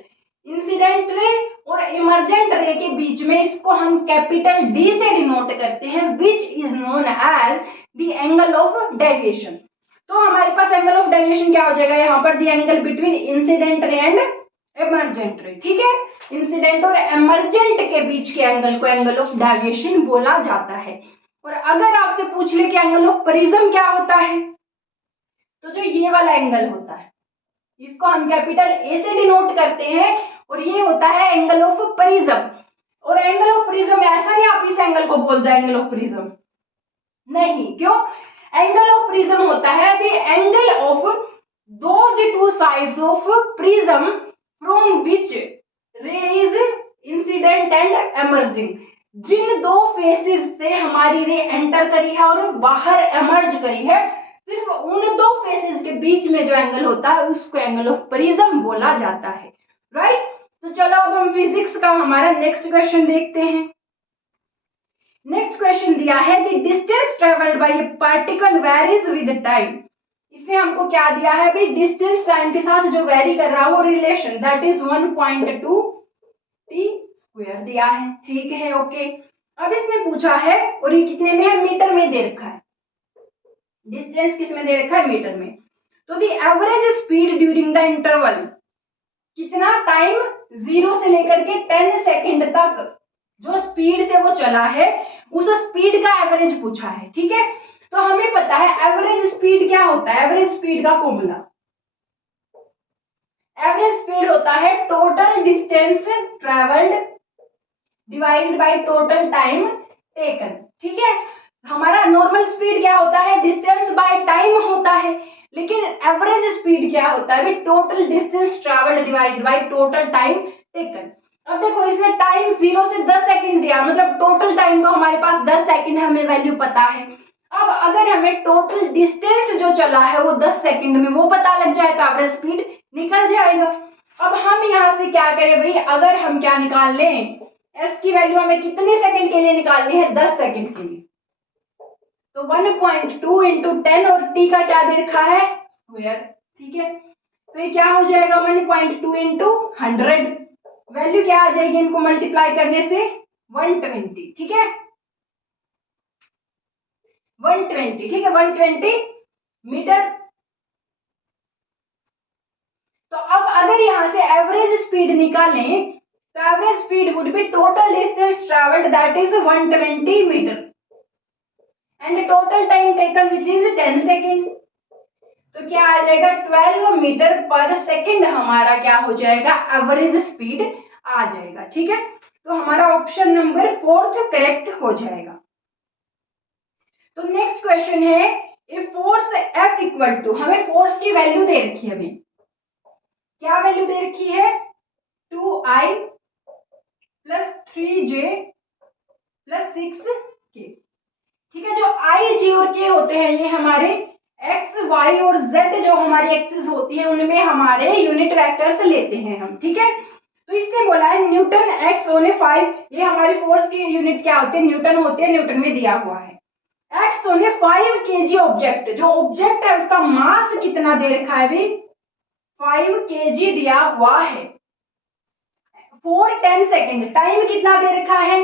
इंसिडेंट रे और इमर्जेंट रे के बीच में, इसको हम कैपिटल डी से डिनोट करते हैं, which is known as the angle of deviation. तो हमारे पास एंगल ऑफ डेविएशन क्या हो जाएगा, यहाँ पर the angle between incident ray and emergent रे, ठीक है। इंसिडेंट और इमर्जेंट के बीच के एंगल को एंगल ऑफ डेविएशन बोला जाता है। और अगर आपसे पूछ ले कि एंगल ऑफ प्रिज्म क्या होता है, तो जो ये वाला एंगल होता है, इसको हम कैपिटल ए से डिनोट करते हैं, और ये होता है एंगल ऑफ प्रिज्म। और एंगल ऑफ प्रिज्म ऐसा नहीं आप इस एंगल को बोल दो एंगल ऑफ प्रिज्म, नहीं, क्यों, एंगल ऑफ प्रिज्म होता है the angle of those two sides of prism from which रे इज इंसिडेंट एंड एमर्जिंग। जिन दो फेसेस से हमारी रे एंटर करी है और बाहर एमर्ज करी है, सिर्फ उन दो फेसेस के बीच में जो एंगल होता है उसको एंगल ऑफ प्रिज्म बोला जाता है, राइट। तो चलो अब हम फिजिक्स का हमारा नेक्स्ट क्वेश्चन देखते हैं। नेक्स्ट क्वेश्चन दिया है the distance travelled by A particle varies with time. इसने हमको क्या दिया है भाई, डिस्टेंस टाइम के साथ जो वेरी कर रहा है वो relation, that is 1.2 t square दिया है, ठीक है, ओके। अब इसने पूछा है, और ये कितने में है, मीटर में दे रखा है, डिस्टेंस किस में दे रखा है, मीटर में। तो the average speed during the interval, कितना टाइम 0 से लेकर के 10 सेकंड तक जो स्पीड से वो चला है, उस स्पीड का एवरेज पूछा है, ठीक है। तो हमें पता है एवरेज स्पीड क्या होता है, एवरेज स्पीड का फॉर्मूला, एवरेज स्पीड होता है total distance travelled divided by total time taken, ठीक है। हमारा नॉर्मल स्पीड क्या होता है, डिस्टेंस बाय टाइम होता है, लेकिन एवरेज स्पीड क्या होता है, total distance travelled divided by total time taken. अब देखो इसने टाइम 0 से 10 सेकंड दिया, मतलब टोटल टाइम तो हमारे पास 10 सेकंड हमें वैल्यू पता है। अब अगर हमें टोटल डिस्टेंस जो चला है वो 10 सेकंड में वो पता लग जाए तो एवरेज स्पीड निकल जाएगा। अब हम यहाँ से क्या करें भाई, अगर हम क्या निकाल लें, एस की वैल्यू हमें कितने सेकंड के लिए निकालनी है, 10 सेकंड के लिए। तो 1.2 इंटू 10 और t का क्या दे रखा है, स्क्वायर, ठीक है। तो ये क्या हो जाएगा, 1.2 इंटू 100, वैल्यू क्या आ जाएगी इनको मल्टीप्लाई करने से, 120, ठीक है, 120, ठीक है, 120 मीटर। तो अब अगर यहां से एवरेज स्पीड निकालें तो average speed would be total distance travelled that is 120 metre and total time taken which is 10 second. तो क्या आ जाएगा, 12 मीटर पर सेकेंड हमारा क्या हो जाएगा, एवरेज स्पीड आ जाएगा, ठीक है। तो हमारा ऑप्शन नंबर 4 करेक्ट हो जाएगा। तो नेक्स्ट क्वेश्चन है, a force F equal to, हमें फोर्स की वैल्यू दे रखी है, अभी क्या वैल्यू दे रखी है, 2I + 3 3j प्लस 6k। ठीक है, जो i, j और k होते हैं ये हमारे x, y और z जो हमारी एक्सिस होती है उनमें हमारे यूनिट वेक्टर्स लेते हैं हम। ठीक है, तो इसने बोला है न्यूटन x ऑन ए 5, ये हमारी फोर्स की यूनिट क्या होती है, न्यूटन होती है, न्यूटन में दिया हुआ है। x on A 5 kg object, जो ऑब्जेक्ट है उसका मास कितना दे रखा है भी, 5 kg दिया हुआ है। फॉर 10 सेकेंड, टाइम कितना दे रखा है,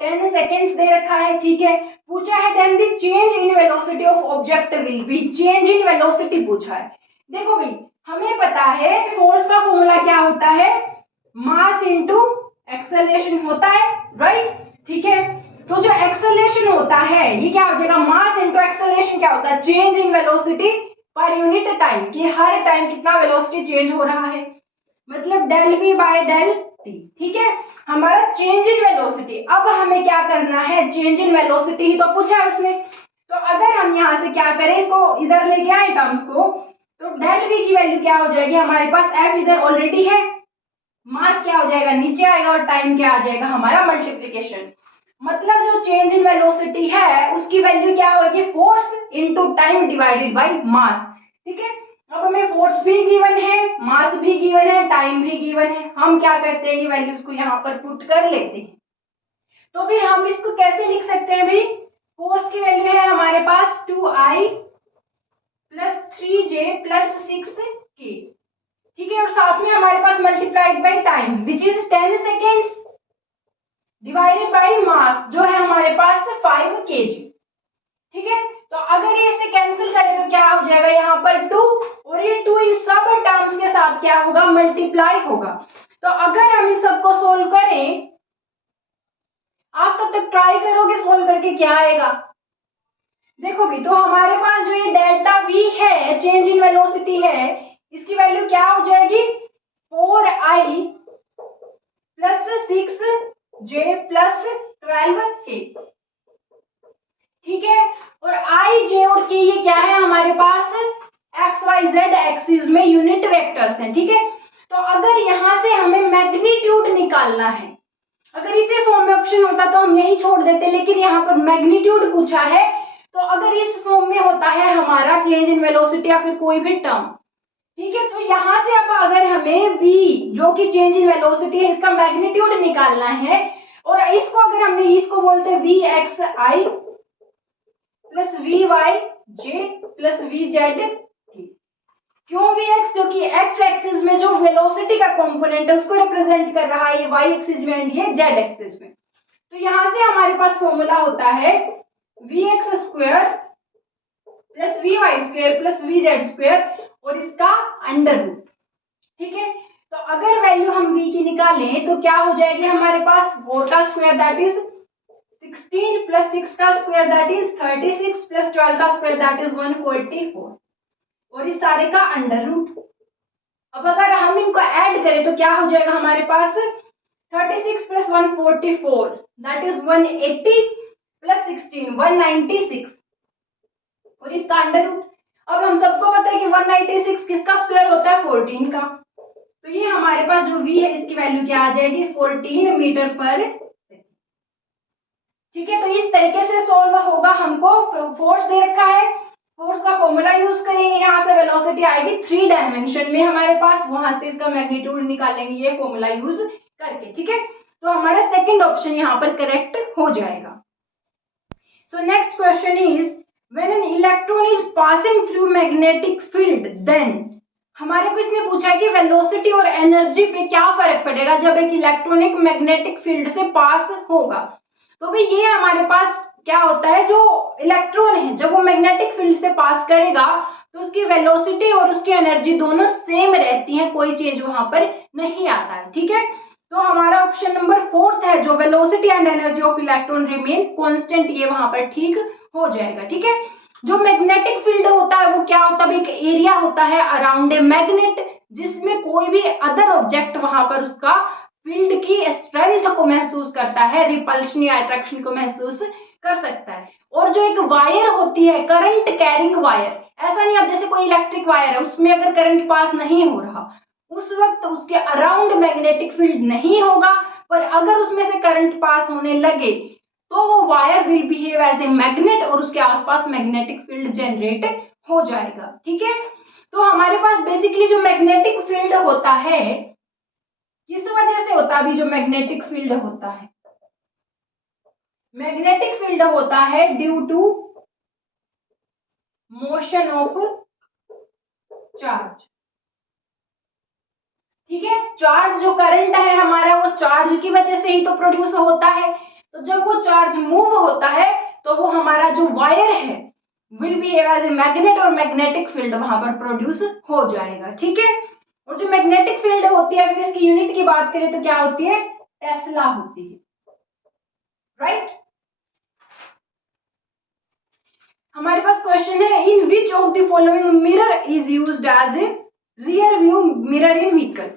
10 सेकेंड्स दे रखा है। ठीक है, पूछा है then the change in velocity of object will be, change in velocity पूछा है। देखो भाई हमें पता है फोर्स का फॉर्मूला क्या होता है, मास इनटू एक्सेलरेशन होता है, राइट। ठीक है, तो जो एक्सेलरेशन होता है ये क्या हो जाएगा, मास इनटू एक्सेलरेशन क्या होता है, change in velocity per unit time, कि हर टाइम कितना वेलोसिटी चेंज हो रहा है, मतलब del v by del t। ठीक है, हमारा चेंज इन वेलोसिटी। अब हमें क्या करना है, चेंज इन वेलोसिटी ही तो पूछा है उसने, तो अगर हम यहाँ से क्या करें, इसको इधर लेके आए टर्म्स को, तो डेल v की वैल्यू क्या हो जाएगी, हमारे पास f इधर ऑलरेडी है, मास क्या हो जाएगा नीचे आएगा और टाइम क्या आ जाएगा हमारा मल्टीप्लीकेशन। मतलब जो चेंज इन वेलोसिटी है उसकी वैल्यू क्या होगी, force into time divided by मास। ठीक है, अब हमें फोर्स भी गिवन है, मास भी गिवन है, टाइम भी गिवन है, हम क्या करते हैं ये वैल्यूज को यहाँ पर पुट कर लेते हैं। तो फिर हम इसको कैसे लिख सकते हैं भाई, फोर्स की वैल्यू है हमारे पास 2i plus 3j plus 6k। ठीक है, और साथ में हमारे पास multiplied by time which is 10 seconds divided by mass जो है हमारे पास 5 kg। ठीक है, तो अगर ये इससे कैंसिल करें तो क्या हो जाएगा, यहाँ पर 2 और ये 2 इन सब टर्म्स के साथ क्या होगा, मल्टीप्लाई होगा। तो अगर हम इन सबको सोल्व करें, आप तब तक ट्राई करोगे सोल्व करके क्या आएगा। देखो भी, तो हमारे पास जो ये डेल्टा v है, चेंज इन वेलोसिटी है, इसकी वैल्यू क्या हो जाएगी, 4i plus 6j plus 12k। ठीक है, और i, j और k ये क्या है हमारे पास, x, y, z एक्सिस में यूनिट वेक्टर्स हैं। ठीक है, तो अगर यहाँ से हमें मैग्नीट्यूड निकालना है, अगर इसे फॉर्म में ऑप्शन होता तो हम यही छोड़ देते, लेकिन यहाँ पर मैग्नीट्यूड पूछा है, तो अगर इस फॉर्म में होता है हमारा चेंज इन वेलोसिटी या फिर कोई भी टर्म, ठीक है, तो यहाँ से अब अगर हमें v जो कि चेंज इन वेलोसिटी है इसका मैग्नीट्यूड निकालना है, और इसको अगर हमने इसको बोलते हैं V X I plus V Y J plus V Z. क्यों वी एक्स, क्योंकि एक्स एक्सिस में जो वेलोसिटी का कंपोनेंट है उसको रिप्रेजेंट कर रहा है ये वाई एक्सिस में एंड ये जेड एक्सिस में। तो यहाँ से हमारे पास फॉर्मूला होता है V X square plus V Y square plus V Z square और इसका अंडर रूट। ठीक है, तो अगर वैल्यू हम v की निकालें तो क्या हो जाएगी हमारे पास, 4 का स्क्वायर दैट इज 16 प्लस 6 का स्क्वायर दैट इज 36 प्लस 12 का स्क्वायर दैट इज 144 और इस सारे का अंडर रूट। अब अगर हम इनको ऐड करें तो क्या हो जाएगा हमारे पास, 36 प्लस 144 दैट इज 180 प्लस 16 196 और इसका अंडर रूट। अब हम सबको पता है कि 196 किसका स्क्वायर होता है, 14 का। तो ये हमारे पास जो v है इसकी वैल्यू क्या आ जाएगी, 14 मीटर पर सेकेंड। ठीक है, तो इस तरीके से सॉल्व होगा। हमको फोर्स दे रखा है, फोर्स का फॉर्मूला यूज करेंगे, यहाँ से वेलोसिटी आएगी 3 डायमेंशन में हमारे पास, वहां से इसका मैग्नीट्यूड निकालेंगे ये फॉर्मूला यूज करके। ठीक है, तो हमारा सेकंड ऑप्शन यहाँ पर करेक्ट हो जाएगा। So next question is when an electron is passing through magnetic field then, हमारे को इसने पूछा है कि वेलोसिटी और एनर्जी पे क्या फर्क पड़ेगा जब एक इलेक्ट्रॉन एक मैग्नेटिक फील्ड से पास होगा। तो भाई ये हमारे पास क्या होता है, जो इलेक्ट्रॉन है जब वो मैग्नेटिक फील्ड से पास करेगा तो उसकी वेलोसिटी और उसकी एनर्जी दोनों सेम रहती हैं, कोई चेंज वहां पर नहीं आता है। ठीक है, तो हमारा ऑप्शन नंबर 4 है, जो velocity and energy of electron remain constant, ये वहां पर ठीक हो जाएगा। ठीक है, जो मैग्नेटिक फील्ड होता है वो क्या होता है, एक एरिया होता है अराउंड ए मैग्नेट जिसमें कोई भी अदर ऑब्जेक्ट वहां पर उसका फील्ड की स्ट्रेंथ को महसूस करता है, रिपल्शन या अट्रैक्शन को महसूस कर सकता है। और जो एक वायर होती है करंट कैरिंग वायर, ऐसा नहीं अब जैसे कोई इलेक्ट्रिक वायर है उसमें अगर करंट पास नहीं हो रहा उस वक्त उसके अराउंड मैग्नेटिक फील्ड नहीं होगा, पर अगर उसमें से करंट पास होने लगे तो वो wire will behave as a magnet और उसके आसपास मैग्नेटिक फील्ड जनरेट हो जाएगा। ठीक है, तो हमारे पास बेसिकली जो मैग्नेटिक फील्ड होता है किस वजह से होता है? अभी जो मैग्नेटिक फील्ड होता है, मैग्नेटिक फील्ड होता है due to motion of charge. ठीक है, चार्ज जो करंट है हमारा वो चार्ज की वजह से ही तो प्रोड्यूस होता है। तो जब वो चार्ज मूव होता है तो वो हमारा जो वायर है will be as a magnet और मैग्नेटिक फील्ड वहां पर प्रोड्यूस हो जाएगा। ठीक है, और जो मैग्नेटिक फील्ड होती है अगर इसकी यूनिट की बात करें तो क्या होती है? टेस्ला होती है, राइट। हमारे पास क्वेश्चन है in which of the following mirror is used as a rear view mirror in vehicle.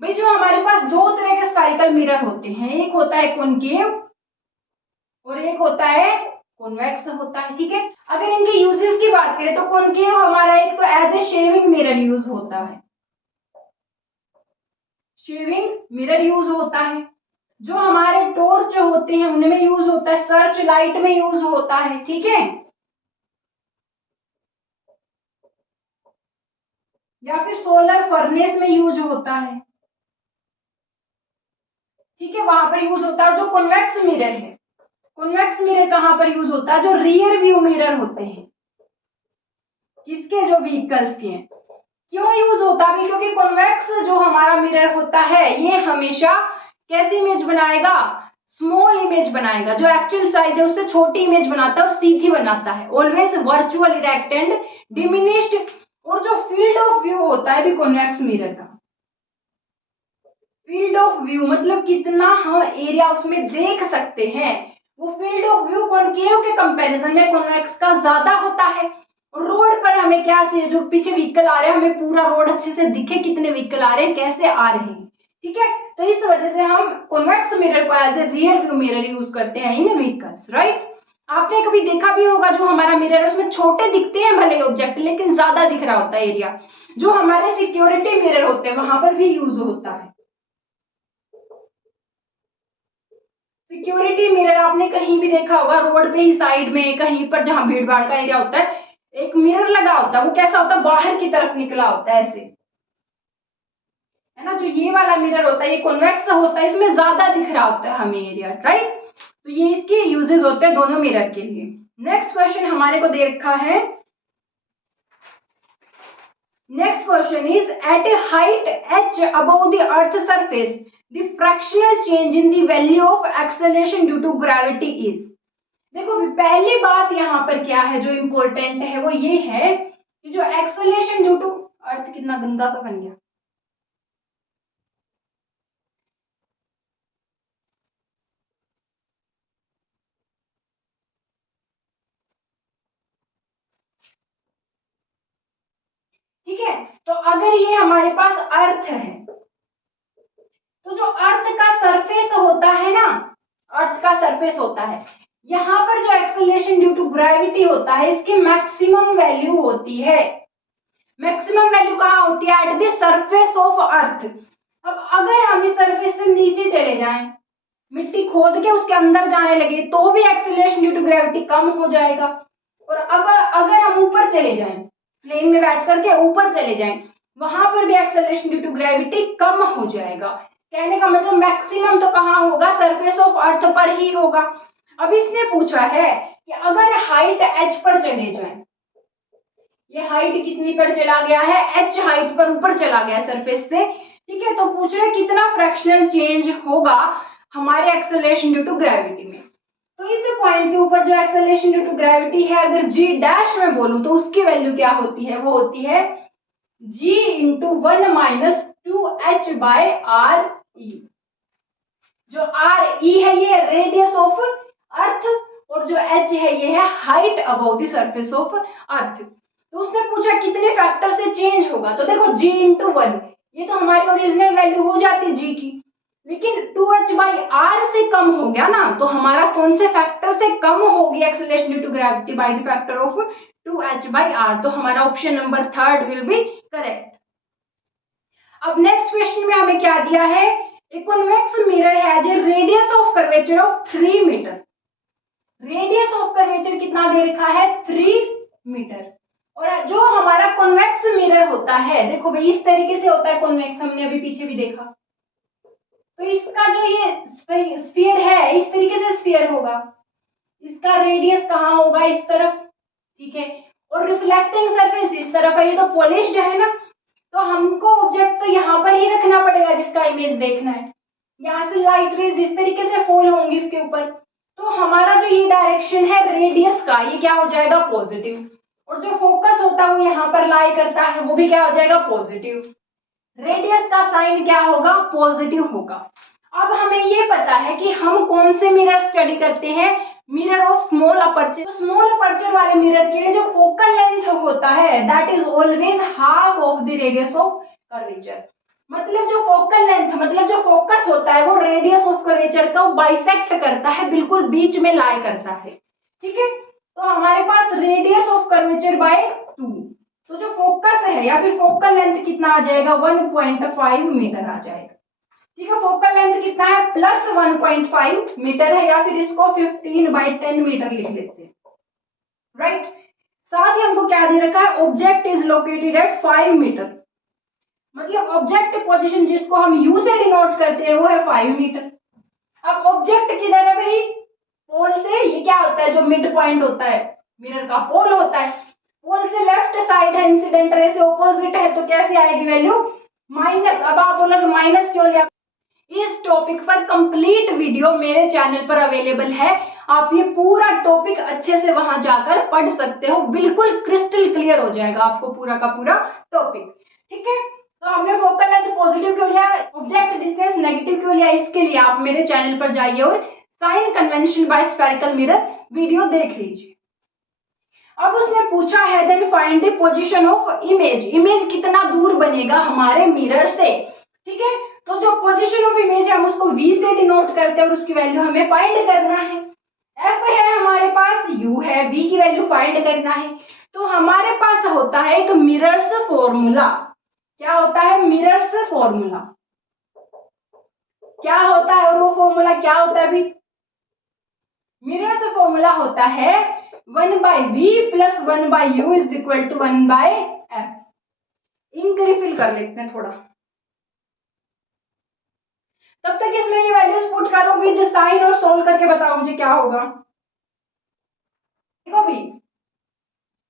भाई जो हमारे पास दो तरह के स्फेरिकल मिरर होते हैं, एक होता है कॉनकेव और एक होता है कॉन्वेक्स होता है। ठीक है, अगर इनके यूजेस की बात करें तो कॉनकेव हमारा एक तो as a shaving mirror use होता है, शेविंग मिरर यूज होता है। जो हमारे टॉर्च होते हैं उनमें यूज होता है, सर्च लाइट में यूज होता है। ठीक है, या फिर सोलर फर्नेस में यूज होता है। ठीक है, वहां पर यूज होता है। और जो कॉन्वेक्स मिरर है, कॉन्वेक्स मिरर कहां पर यूज होता है? जो रियर व्यू मिरर होते हैं किसके? जो व्हीकल्स के हैं। क्यों यूज होता है? क्योंकि कॉन्वेक्स जो हमारा मिरर होता है ये हमेशा कैसी इमेज बनाएगा? स्मॉल इमेज बनाएगा, जो एक्चुअल साइज है उससे छोटी इमेज बनाता है और सीधी बनाता है। Always virtual erect and diminished. और जो फील्ड ऑफ व्यू होता है भी कॉन्वेक्स मिरर का, फील्ड ऑफ व्यू मतलब कितना हम एरिया उसमें देख सकते हैं, वो फील्ड ऑफ व्यू कॉनकेव के कंपैरिजन में कॉन्वेक्स का ज्यादा होता है। रोड पर हमें क्या चाहिए? जो पीछे व्हीकल आ रहे हैं हमें पूरा रोड अच्छे से दिखे, कितने व्हीकल आ रहे हैं, कैसे आ रहे हैं। ठीक है, तो इस वजह से हम कॉन्वेक्स मिरर को as a rear view mirror use करते हैं इन व्हीकल्स, राइट। आपने कभी देखा भी होगा जो हमारा मिरर है उसमें छोटे दिखते हैं भले ऑब्जेक्ट, लेकिन ज्यादा दिख रहा होता है एरिया। जो हमारे सिक्योरिटी मिरर होते हैं वहां पर भी यूज होता है। सिक्योरिटी मिरर आपने कहीं भी देखा होगा, रोड पे ही साइड में कहीं पर जहां भीड़ भाड़ का एरिया होता है एक मिरर लगा होता है। वो कैसा होता है? बाहर की तरफ निकला होता है ऐसे, है ना। जो ये वाला मिरर होता है ये कॉन्वेक्स होता है, इसमें ज्यादा दिख रहा होता है हमें एरिया, राइट। तो ये इसके यूजेस होते हैं दोनों मिरर के लिए। नेक्स्ट क्वेश्चन हमारे को दे रखा है, next question is at a height h above the earth surface the fractional change in the value of acceleration due to gravity is। देखो पहली बात यहाँ पर क्या है जो इम्पोर्टेंट है वो ये है कि जो एक्सेलरेशन ड्यू टू अर्थ, कितना गंदा सा बन गया, ठीक है। तो अगर ये हमारे पास अर्थ है तो जो अर्थ का सरफेस होता है ना, अर्थ का सरफेस होता है, यहाँ पर जो एक्सेलरेशन ड्यू टू ग्रेविटी होता है इसकी मैक्सिमम वैल्यू होती है। मैक्सिमम वैल्यू कहाँ होती है? At the surface of earth. अब अगर हम इस सरफेस से नीचे चले जाएं, मिट्टी खोद के उसके अंदर जाने लगे तो भी एक्सेलरेशन ड्यू टू ग्रेविटी कम हो जाएगा। और अब अगर हम ऊपर चले जाएं, प्लेन में बैठ करके ऊपर चले जाएं, वहां पर भी एक्सेलरेशन ड्यू टू ग्रेविटी कम हो जाएगा। कहने का मतलब मैक्सिमम तो कहाँ होगा? सरफेस ऑफ अर्थ पर ही होगा। अब इसने पूछा है कि अगर हाइट h पर चले जाएं, ये हाइट कितनी पर चला गया है? h हाइट पर ऊपर चला गया सरफेस से, ठीक है। तो पूछ रहे कितना फ्रैक्शनल चेंज होगा हमारे एक्सेलरेशन ड्यू टू ग्रेविटी में। तो इस पॉइंट के ऊपर जो एक्सेलरेशन ड्यू टू ग्रेविटी है अगर g डैश में बोलूं तो उसकी वैल्यू क्या होती है? वो होती है g into 1 minus 2h by R E. जो आर ई है ये रेडियस ऑफ अर्थ और जो h है ये है height above the surface of earth. तो उसने पूछा कितने फैक्टर से चेंज होगा, तो देखो g इंटू 1 ये तो हमारी ओरिजिनल वैल्यू हो जाती है g की, लेकिन 2h बाई आर से कम हो गया ना, तो हमारा कौन से फैक्टर से कम होगी acceleration due to gravity? By the factor of 2h by R. तो हमारा option number 3 will be correct. अब नेक्स्ट क्वेश्चन में हमें क्या दिया है? A convex mirror has a curvature of 3 metre. Radius of curvature कितना दे रखा है 3 मीटर। और जो हमारा कॉन्वेक्स मिरर होता है, देखो भाई इस तरीके से होता है कॉन्वेक्स, हमने अभी पीछे भी देखा। तो इसका जो ये स्फीयर है इस तरीके से स्फीयर होगा, इसका रेडियस कहाँ होगा इस तरफ, ठीक है। और रिफ्लेक्टिंग सरफेस इस तरफ है, ये तो पॉलिश्ड है ना, तो हमको ऑब्जेक्ट तो यहाँ पर ही रखना पड़ेगा जिसका इमेज देखना है। यहाँ से लाइट रेज इस तरीके से फॉल होंगी इसके ऊपर, तो हमारा जो ये डायरेक्शन है रेडियस का ये क्या हो जाएगा पॉजिटिव, और जो फोकस होता है वो यहाँ पर लाई करता है वो भी क्या हो जाएगा पॉजिटिव। रेडियस का साइन क्या होगा पॉजिटिव होगा। अब हमें ये पता है कि हम कौन से मिरर स्टडी करते हैं, mirror of small aperture. Small aperture वाले मिरर के लिए जो फोकल लेंथ होता है that is always half of the radius of curvature. मतलब जो फोकल लेंथ मतलब जो फोकस होता है वो रेडियस ऑफ कर्वेचर का बाइसेक्ट करता है, बिल्कुल बीच में लाई करता है, ठीक है। तो हमारे पास रेडियस ऑफ कर्वेचर बाय 2, तो जो फोकस है या फिर फोकल लेंथ कितना आ जाएगा 1.5 मीटर आ जाएगा, ठीक है। फोकल लेंथ कितना है प्लस 1.5 मीटर है, या फिर इसको 15/10 मीटर लिख लेते हैं, राइट। साथ ही हमको क्या दे रखा है object is located at 5 metre, मतलब ऑब्जेक्ट पोजीशन जिसको हम यू से डिनोट करते हैं वो है 5 मीटर। अब ऑब्जेक्ट किधर है भाई, पोल से, ये क्या होता है जो मिड पॉइंट होता है मिरर का पोल होता है, पोल से लेफ्ट साइड है, इंसिडेंट रे से ऑपोजिट है, तो कैसे आएगी वैल्यू माइनस। अब आप बोलोगे माइनस क्यों लिया, इस टॉपिक पर कंप्लीट वीडियो मेरे चैनल पर अवेलेबल है, आप ये पूरा टॉपिक अच्छे से वहां जाकर पढ़ सकते हो, बिल्कुल क्रिस्टल क्लियर हो जाएगा आपको पूरा का पूरा टॉपिक, ठीक है। तो हमने फोकल लेंथ पॉजिटिव क्यों लिया, ऑब्जेक्ट डिस्टेंस नेगेटिव क्यों लिया, इसके लिए आप मेरे चैनल पर जाइए और sign convention by spherical mirror video देख लीजिए। अब उसने पूछा है then find the position of image, image कितना दूर बनेगा हमारे मिरर से, ठीक है। तो जो पोजीशन ऑफ इमेज है हम उसको v से डिनोट करते हैं और उसकी वैल्यू हमें फाइंड करना है। f है हमारे पास, u है, v की वैल्यू फाइंड करना है। तो हमारे पास होता है एक मिरर्स फॉर्मूला, क्या होता है मिरर्स फॉर्मूला, क्या होता है और वो फॉर्मूला क्या होता है अभी, मिरर्स फॉर्मूला होता है 1/v plus 1/u is equal to 1/f। Ink refill कर लेते हैं थोड़ा, तब तक इसमें ये वैल्यूज पुट करो विद साइन और सोल्व करके बताओ मुझे क्या होगा। देखो भी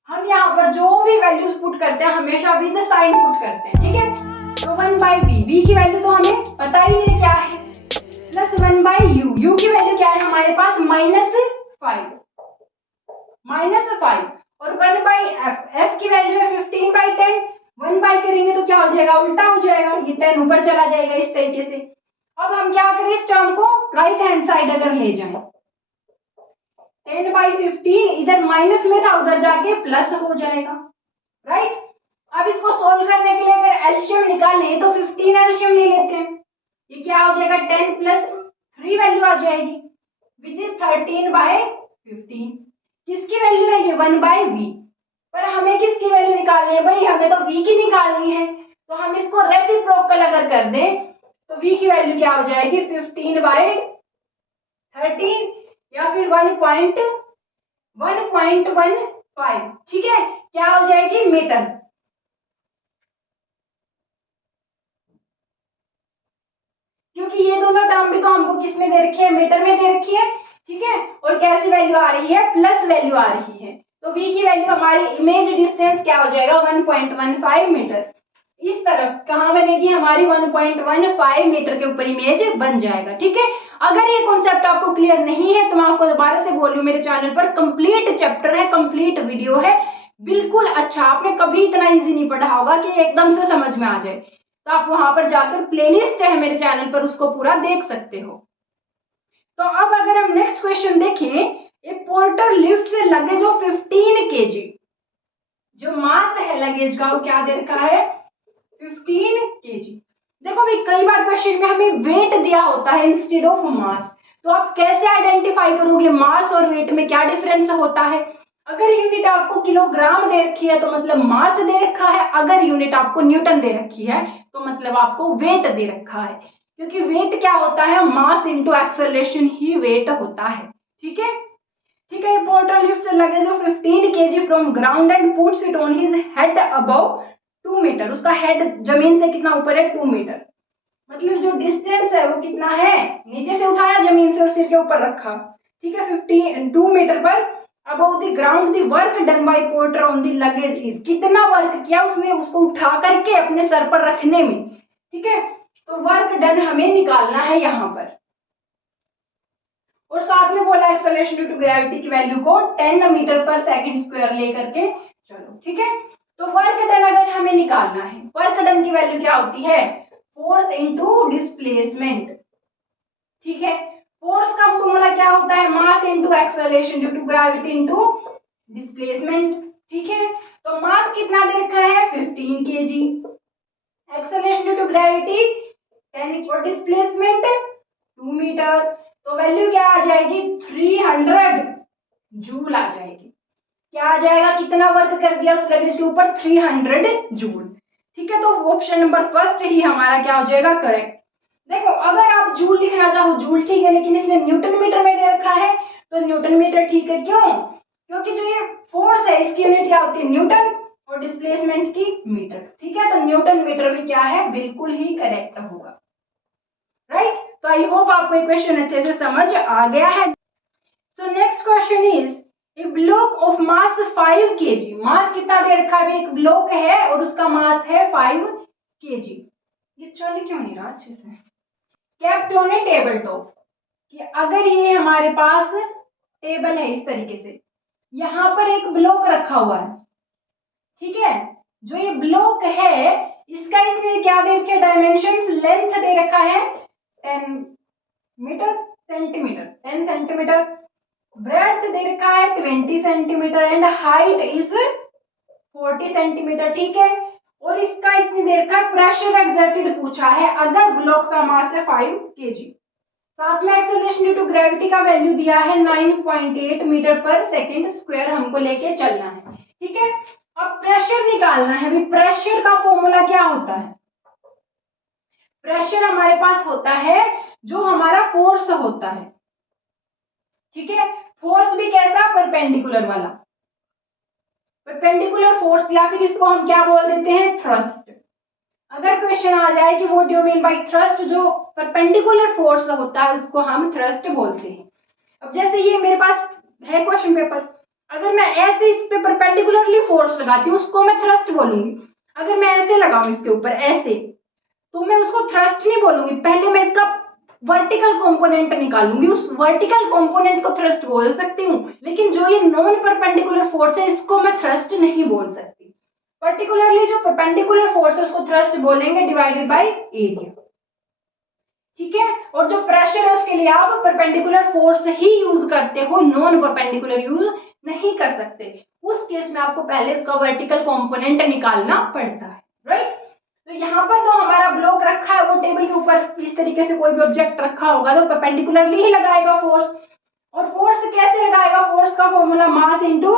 हम यहाँ पर जो भी वैल्यूज पुट करते हैं हमेशा विद साइन पुट करते हैं, ठीक है। तो 1/v, v की वैल्यू तो हमें पता ही नहीं क्या है, प्लस 1/u, u की वैल्यू क्या है हमारे पास -5 और 1/f, f की वैल्यू है 15/10, 1 बाई करेंगे तो क्या हो जाएगा उल्टा हो जाएगा, ये 10 ऊपर चला जाएगा इस तरीके से। अब हम क्या करें इस टर्म को राइट हैंड साइड अगर ले जाएं, 10/15 इधर माइनस में था उधर जाके प्लस हो जाएगा, राइट। अब इसको सोल्व करने के लिए अगर एलसीएम निकालें तो 15 एलसीएम ले लेते हैं, ये क्या हो जाएगा 10 प्लस 3 वैल्यू आ जाएगी विच इज 13/15। किसकी वैल्यू है ये 1/v, पर हमें किसकी वैल्यू निकालनी है भाई, हमें तो v की निकालनी है। तो हम इसको रेसिप्रोकल अगर कर दें तो v की वैल्यू क्या हो जाएगी 15/13 या फिर 1.15, ठीक है, क्या हो जाएगी मीटर। क्योंकि ये दोनों टर्म भी तो हमको किस में दे रखी है मीटर में दे रखी है, ठीक है। और कैसी वैल्यू आ रही है प्लस वैल्यू आ रही है, तो v की वैल्यू हमारी इमेज डिस्टेंस क्या हो जाएगा 1.15 मीटर। इस तरफ कहाँ बनेगी हमारी 1.15 मीटर के ऊपर इमेज बन जाएगा, ठीक है। अगर ये कॉन्सेप्ट आपको क्लियर नहीं है तो मैं आपको दोबारा से बोल रही हूँ मेरे चैनल पर कंप्लीट चैप्टर है, कंप्लीट वीडियो है, बिल्कुल अच्छा, आपने कभी इतना इजी नहीं पढ़ा होगा कि एकदम से समझ में आ जाए। तो आप वहां पर जाकर प्लेलिस्ट है मेरे चैनल पर उसको पूरा देख सकते हो। तो अब अगर हम नेक्स्ट क्वेश्चन देखें, ए पोर्टर लिफ्ट से लगेज ऑफ 15 kg, जो मास है लगेज का वो क्या दे रखा है 15 kg। देखो भाई कई बार क्वेश्चन में हमें वेट दिया होता है इंस्टेड ऑफ मास, तो आप कैसे आइडेंटिफाई करोगे मास और वेट में क्या डिफरेंस होता है। अगर यूनिट आपको किलोग्राम दे रखी है तो मतलब मास दे रखा है, अगर यूनिट आपको न्यूटन दे रखी है तो मतलब आपको वेट दे रखा है। क्योंकि वेट क्या होता है, मास इंटू एक्सेलरेशन ही वेट होता है। ठीक है, ठीक है। Porter lifts luggage of 15 kg from ground and puts it on his head above 2 metre. उसका हेड जमीन से कितना ऊपर है, 2 मीटर। मतलब जो डिस्टेंस है वो कितना है, नीचे से उठाया जमीन से और सिर के ऊपर रखा। ठीक है, 2 मीटर पर above the ground the work done by porter on the luggage is. कितना वर्क किया उसने उसको उठा करके अपने सर पर रखने में। ठीक है, तो वर्क डन हमें निकालना है यहाँ पर। और साथ में बोला एक्सेलरेशन ड्यू टू ग्रेविटी की वैल्यू को 10 मीटर पर सेकंड स्क्वायर लेकर के चलो। ठीक है, तो वर्क डन अगर हमें निकालना है, वर्क डन की वैल्यू क्या होती है, फोर्स इनटू डिस्प्लेसमेंट। ठीक है, फोर्स का फॉर्मूला क्या होता है, mass into acceleration due to gravity into displacement. ठीक है, तो मास कितना दे रखा है, 15 kg, acceleration due to gravity 10 और डिस्प्लेसमेंट 2 मीटर। तो वैल्यू क्या आ जाएगी, 300 जूल आ जाएगी। क्या आ जाएगा, कितना वर्क कर दिया उस लगेज के ऊपर, 300 जूल। ठीक है, तो ऑप्शन नंबर फर्स्ट ही हमारा क्या हो जाएगा, करेक्ट। देखो अगर आप जूल लिखना चाहो जूल ठीक है, लेकिन इसने न्यूटन मीटर में दे रखा है तो न्यूटन मीटर ठीक है। क्यों, क्योंकि जो ये फोर्स है इसकी यूनिट क्या होती है, न्यूटन, और डिस्प्लेसमेंट की मीटर। ठीक है, तो न्यूटन मीटर भी क्या है, बिल्कुल ही करेक्ट होगा। राइट, तो आई होप आपको ये क्वेश्चन अच्छे से समझ आ गया है। So next question is a block of mass 5 kg। मास कितना दे रखा है, एक ब्लॉक है और उसका मास है 5 kg। ये चल क्यों नहीं रहा अच्छे से, kept on A table top. कि अगर ये हमारे पास टेबल है इस तरीके से, यहाँ पर एक ब्लॉक रखा हुआ है। ठीक है, जो ये ब्लॉक है इसका इसने क्या दे रखे डायमेंशन, लेंथ दे रखा है 10 मीटर सेंटीमीटर, 10 सेंटीमीटर, ब्रेड्थ दे रखा है 20 centimetre and height is 40 centimetre. ठीक है, और इसका इसने दे रखा है प्रेशर एक्सर्टेड पूछा है अगर ब्लॉक का मास है 5 kg। साथ में एक्सेलरेशन ड्यू टू ग्रेविटी का वैल्यू दिया है 9.8 मीटर पर सेकंड स्क्वायर हमको लेके चलना है। ठीक है, अब प्रेशर निकालना है। अभी प्रेशर का फॉर्मूला क्या होता है, प्रेशर हमारे पास होता है जो हमारा फोर्स होता है। ठीक है, फोर्स भी कैसा, परपेंडिकुलर वाला, परपेंडिकुलर फोर्स, या फिर इसको हम क्या बोल देते हैं, थ्रस्ट। अगर क्वेश्चन आ जाए कि what do you mean by thrust, जो परपेंडिकुलर फोर्स होता है उसको हम थ्रस्ट बोलते हैं। अब जैसे ये मेरे पास है क्वेश्चन पेपर, अगर मैं ऐसे इस पे परपेंडिकुलरली फोर्स लगाती हूँ उसको मैं थ्रस्ट बोलूंगी। अगर मैं ऐसे लगाऊं इसके ऊपर ऐसे, तो मैं उसको थ्रस्ट नहीं बोलूंगी, पहले मैं इसका वर्टिकल कंपोनेंट निकालूंगी, उस वर्टिकल कंपोनेंट को थ्रस्ट बोल सकती हूँ। लेकिन जो ये नॉन परपेंडिकुलर फोर्स है इसको मैं थ्रस्ट नहीं बोल सकती। पर्टिकुलरली जो परपेंडिकुलर फोर्स है उसको थ्रस्ट बोलेंगे डिवाइडेड बाय एरिया। ठीक है, और जो प्रेशर है उसके लिए आप परपेंडिकुलर फोर्स ही यूज करते हो, नॉन परपेंडिकुलर यूज नहीं कर सकते। उस केस में आपको पहले उसका वर्टिकल कंपोनेंट निकालना पड़ता है। राइट, तो यहाँ पर तो हमारा ब्लॉक रखा है, वो टेबल के ऊपर इस तरीके से कोई भी ऑब्जेक्ट रखा होगा तो परपेंडिकुलरली ही लगाएगा फोर्स। और फोर्स कैसे लगाएगा, फोर्स का formula mass into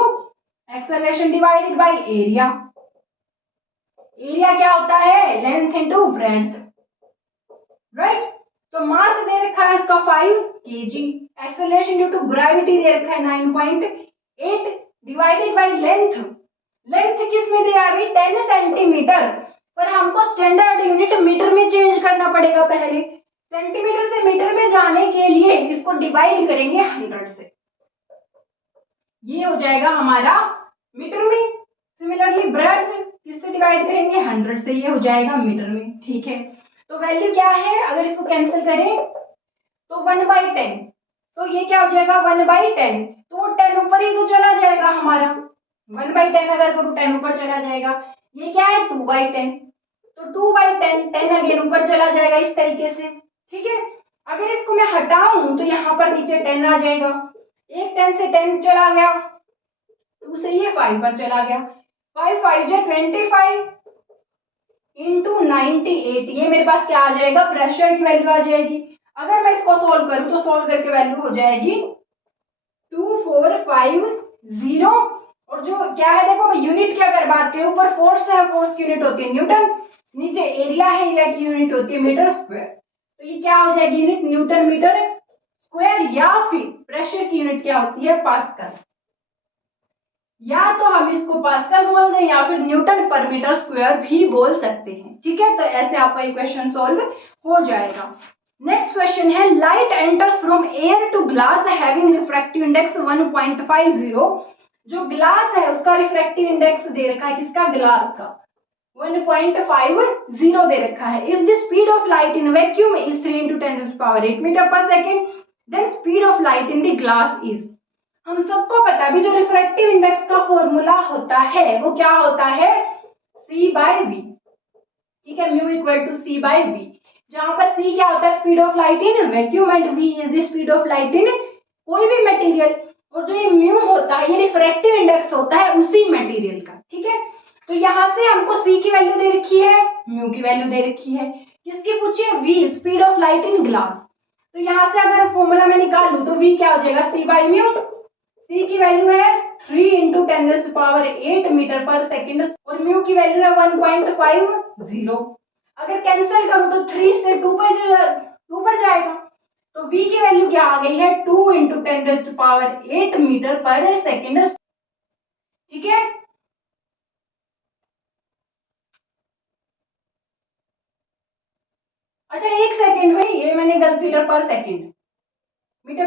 acceleration divided by area. Area क्या होता है, लेंथ इनटू ब्रेड्थ। राइट, तो मास दे रखा है उसका 5 kg, acceleration due to gravity दे रखा है 9.8 डिवाइडेड बाय लेंथ। लेंथ किस में दिया है, 10 सेंटीमीटर, पर हमको स्टैंडर्ड यूनिट मीटर में चेंज करना पड़ेगा। पहले सेंटीमीटर से मीटर में जाने के लिए इसको डिवाइड करेंगे 100 से, ये हो जाएगा हमारा मीटर में। सिमिलरली ब्रेड्थ किससे डिवाइड करेंगे, 100 से, ये हो जाएगा मीटर में। ठीक है, तो वैल्यू क्या है, अगर इसको कैंसिल करें तो 1/10, तो ये क्या हो जाएगा 1/10, तो 10 ऊपर ही तो चला जाएगा हमारा, 1/10 अगर करूँ 10 ऊपर चला जाएगा। ये क्या है 2/10, तो 2/10, 10 अगेन ऊपर चला जाएगा इस तरीके से। ठीक है, अगर इसको मैं हटाऊं तो यहाँ पर नीचे 10 आ जाएगा, एक 10 से 10 चला गया, 2 से ये 5 पर चला गया, 5 5 जा 25 इंटू 98, ये मेरे पास क्या आ जाएगा, प्रेशर की वैल्यू आ जाएगी। अगर मैं इसको सोल्व करूं तो सोल्व करके वैल्यू हो जाएगी 2450, और जो क्या है देखो यूनिट की अगर बात करें, ऊपर फोर्स है, फोर्स की यूनिट होती है न्यूटन, नीचे एरिया है, एरिया की यूनिट होती है मीटर स्क्वायर। तो ये क्या हो जाएगी यूनिट, न्यूटन मीटर स्क्वायर, या फिर प्रेशर की यूनिट क्या होती है, पास्कल। या तो हम इसको पास्कल बोल दें या फिर न्यूटन पर मीटर स्क्वायर भी बोल सकते हैं। ठीक है, तो ऐसे आपका ये क्वेश्चन सॉल्व हो जाएगा। नेक्स्ट क्वेश्चन है, light enters from air to glass having refractive index 1.50। जो ग्लास है उसका रिफ्रैक्टिव इंडेक्स दे रखा है, किसका, ग्लास का 1.50 दे रखा है। If the speed of light in vacuum is 3 × 10⁸ metre per second, then speed of light in the glass is. हम सबको पता है अभी जो रिफ्रैक्टिव इंडेक्स का फॉर्मूला होता है वो क्या होता है, C/V। ठीक है, म्यू इक्वल टू C/V, जहां पर C क्या होता है, speed of light in vacuum, and V is the speed of light इन कोई भी मटेरियल। और जो ये म्यू होता है ये रिफ्रैक्टिव इंडेक्स होता है उसी मटेरियल का। ठीक है, तो यहाँ से हमको C की वैल्यू दे रखी है, म्यू की वैल्यू दे रखी है, किसकी पूछिए, V speed of light in glass. तो यहाँ से अगर फॉर्मूला में निकालूं तो V क्या हो जाएगा, C/म्यू। C की वैल्यू है 3 × 10⁸ मीटर पर सेकेंड, और म्यू की वैल्यू है 1.50। अगर कैंसिल करूं तो 3 से 2 पर जाएगा, तो V की वैल्यू क्या आ गई है, 2 × 10⁸ मीटर पर सेकेंड। ठीक है, अच्छा एक सेकेंड भाई, ये मैंने गलती, मीटर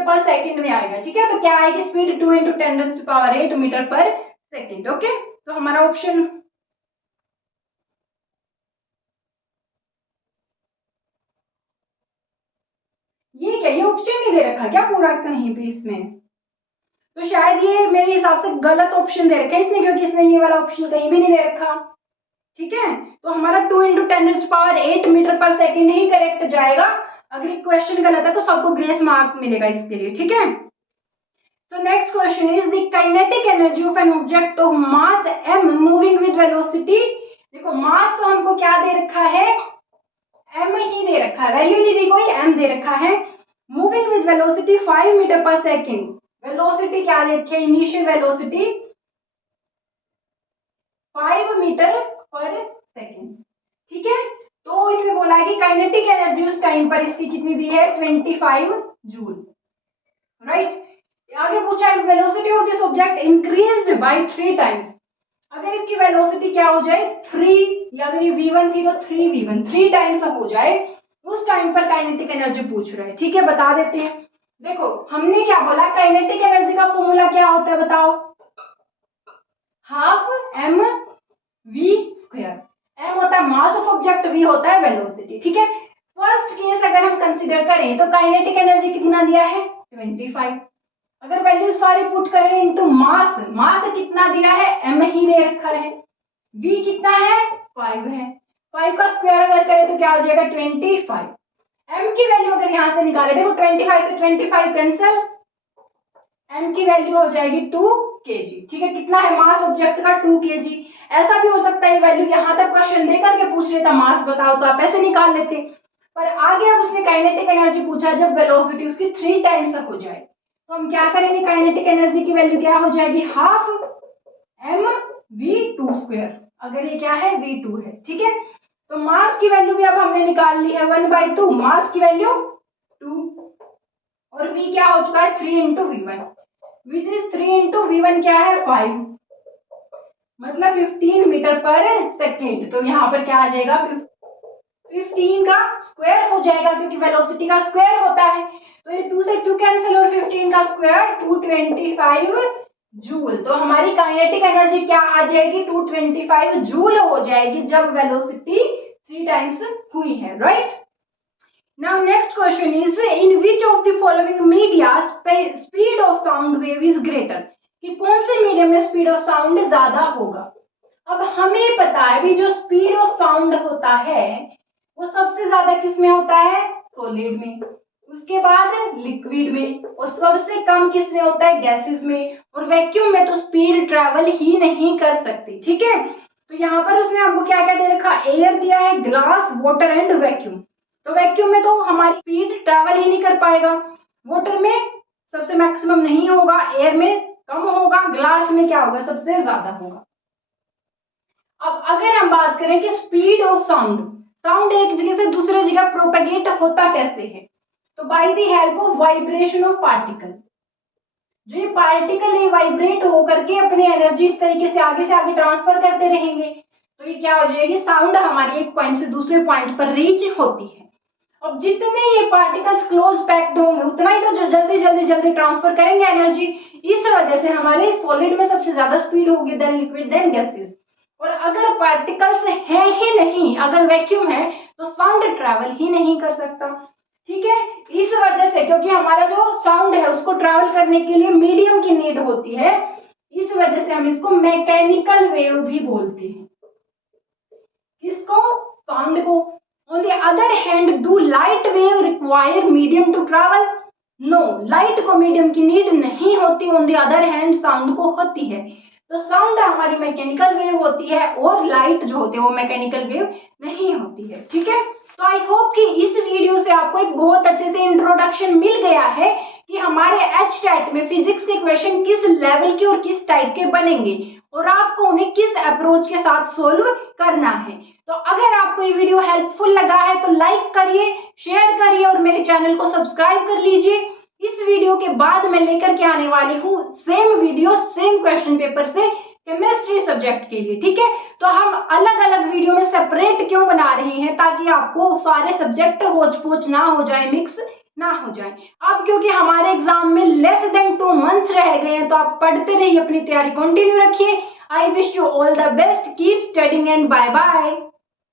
पर सेकेंड में आएगा। ठीक है, तो क्या आएगी speed, 2 × 10⁸ metre per second. Okay, तो हमारा ऑप्शन ये क्या, ये ऑप्शन नहीं दे रखा क्या पूरा कहीं पे इसमें, तो शायद ये मेरे हिसाब से गलत ऑप्शन दे रखा है इसने, क्योंकि इसने ये वाला ऑप्शन कहीं भी नहीं दे रखा। ठीक है, तो हमारा 2 × 10⁸ मीटर पर सेकेंड ही करेक्ट जाएगा। अगर क्वेश्चन गलत है तो सबको ग्रेस मार्क मिलेगा इसके लिए। ठीक है, so next question is the kinetic energy of an object of mass m moving with velocity। देखो मास तो हमको क्या दे रखा है, m ही दे रखा है, वैल्यू नहीं दी कोई, m दे रखा है। Moving with velocity 5 metre per second, velocity क्या दे रखी है, initial velocity 5 metre per second. ठीक है, तो इसमें बोला है कि काइनेटिक एनर्जी उस टाइम पर इसकी कितनी दी है, 25 जूल। राइट, आगे पूछा है velocity of this object increased by 3 times. अगर इसकी वेलोसिटी क्या हो जाए 3, या अगर ये v1 थी तो 3v1, 3 टाइम्स हो जाए, उस टाइम पर काइनेटिक एनर्जी पूछ रहा है। ठीक है, बता देते हैं। देखो हमने क्या बोला, काइनेटिक एनर्जी का फॉर्मूला क्या होता है बताओ, हाफ mv²। m होता है मास ऑफ ऑब्जेक्ट, v होता है वेलोसिटी। ठीक है, फर्स्ट केस अगर हम कंसीडर करें तो काइनेटिक एनर्जी कितना दिया है, 25। अगर वैल्यू सारी पुट करें इनटू मास, मास कितना दिया है, m ही दे रखा है, v कितना है, 5 है, 5 का स्क्वायर अगर करें तो क्या हो जाएगा 25। m की वैल्यू अगर यहां से निकाले, देखो 25 से 25 कैंसिल, m की वैल्यू हो जाएगी 2 kg। ठीक है, कितना है मास ऑब्जेक्ट का, 2 kg। ऐसा भी हो सकता है वैल्यू यहां तक क्वेश्चन देकर के पूछ लेता मास बताओ तो आप ऐसे निकाल लेते, पर आगे अब उसने काइनेटिक एनर्जी पूछा जब वेलोसिटी उसकी 3 टाइम्स तक हो जाए, तो हम क्या करेंगे, काइनेटिक एनर्जी की वैल्यू क्या हो जाएगी, हाफ mv²। अगर ये क्या है, v2 है। ठीक है, तो मास की वैल्यू भी अब हमने निकाल ली है 1/2, मास की वैल्यू 2, और v क्या हो चुका है 3 × v1, विच इज 3 × v1 क्या है 5, मतलब 15 मीटर पर सेकेंड। तो यहाँ पर क्या आ जाएगा, 15 का स्क्वायर हो जाएगा, क्योंकि वेलोसिटी का स्क्वायर होता है, तो ये 2 से 2 कैंसिल, और 15 का स्क्वायर 225 जूल। तो हमारी काइनेटिक एनर्जी क्या आ जाएगी, 225 जूल हो जाएगी जब वेलोसिटी 3 टाइम्स हुई है। Right, now next question is in which of the following media speed of sound wave is greater, कि कौन से मीडियम में स्पीड ऑफ साउंड ज्यादा होगा। अब हमें पता है भी जो स्पीड ऑफ साउंड होता है वो सबसे ज्यादा किस में होता है, सॉलिड में, उसके बाद लिक्विड में, और सबसे कम किस में होता है, गैसेस में, और वैक्यूम में तो स्पीड ट्रैवल ही नहीं कर सकती। ठीक है, तो यहाँ पर उसने आपको क्या क्या दे रखा, एयर दिया है, ग्लास, वाटर एंड वैक्यूम। तो वैक्यूम में तो हमारी स्पीड ट्रैवल ही नहीं कर पाएगा, वाटर में सबसे मैक्सिमम नहीं होगा, एयर में कम होगा, ग्लास में क्या होगा, सबसे ज्यादा होगा। अब अगर हम बात करें कि स्पीड ऑफ साउंड, साउंड एक जगह से दूसरे जगह प्रोपेगेट होता कैसे है? तो by the help of vibration of particle. जो ये पार्टिकल है वाइब्रेट होकर के अपनी एनर्जी इस तरीके से आगे ट्रांसफर करते रहेंगे, तो ये क्या हो जाएगी, साउंड हमारी एक पॉइंट से दूसरे पॉइंट पर रीच होती है। अब जितने ये पार्टिकल्स क्लोज पैक्ड होंगे उतना ही तो जल्दी ट्रांसफर करेंगे एनर्जी। इस वजह से हमारे सॉलिड में सबसे ज्यादा स्पीड होगी देन लिक्विड देन गैसेस। और अगर पार्टिकल्स है ही नहीं, अगर वैक्यूम है तो साउंड ट्रैवल ही नहीं कर सकता। ठीक है, इस वजह से क्योंकि हमारा जो साउंड है उसको ट्रैवल करने के लिए मीडियम की नीड होती है, इस वजह से हम इसको मैकेनिकल वेव भी बोलते हैं। किसको? साउंड को। On the other hand, do light wave require medium to travel? No, light को मीडियम की नीड नहीं होती, on the other hand sound को होती है। तो साउंड हमारी मैकेनिकल वेव होती है और लाइट जो होती है वो मैकेनिकल वेव नहीं होती है। ठीक है, तो आई होप कि इस वीडियो से आपको एक बहुत अच्छे से इंट्रोडक्शन मिल गया है कि हमारे एचटेट में फिजिक्स के क्वेश्चन किस लेवल के और किस टाइप के बनेंगे और आपको उन्हें किस अप्रोच के साथ सोल्व करना है। तो अगर आपको ये वीडियो हेल्पफुल लगा है तो लाइक करिए, शेयर करिए और मेरे चैनल को सब्सक्राइब कर लीजिए। इस वीडियो के बाद मैं लेकर के आने वाली हूँ same video same question paper से केमिस्ट्री सब्जेक्ट के लिए। ठीक है, तो हम अलग अलग वीडियो में सेपरेट क्यों बना रहे हैं, ताकि आपको सारे सब्जेक्ट होच पोच ना हो जाए, मिक्स ना हो जाए। अब क्योंकि हमारे एग्जाम में लेस देन 2 मंथ्स रह गए हैं, तो आप पढ़ते रहिए, अपनी तैयारी कंटिन्यू रखिए। I wish you all the best, keep studying and bye bye.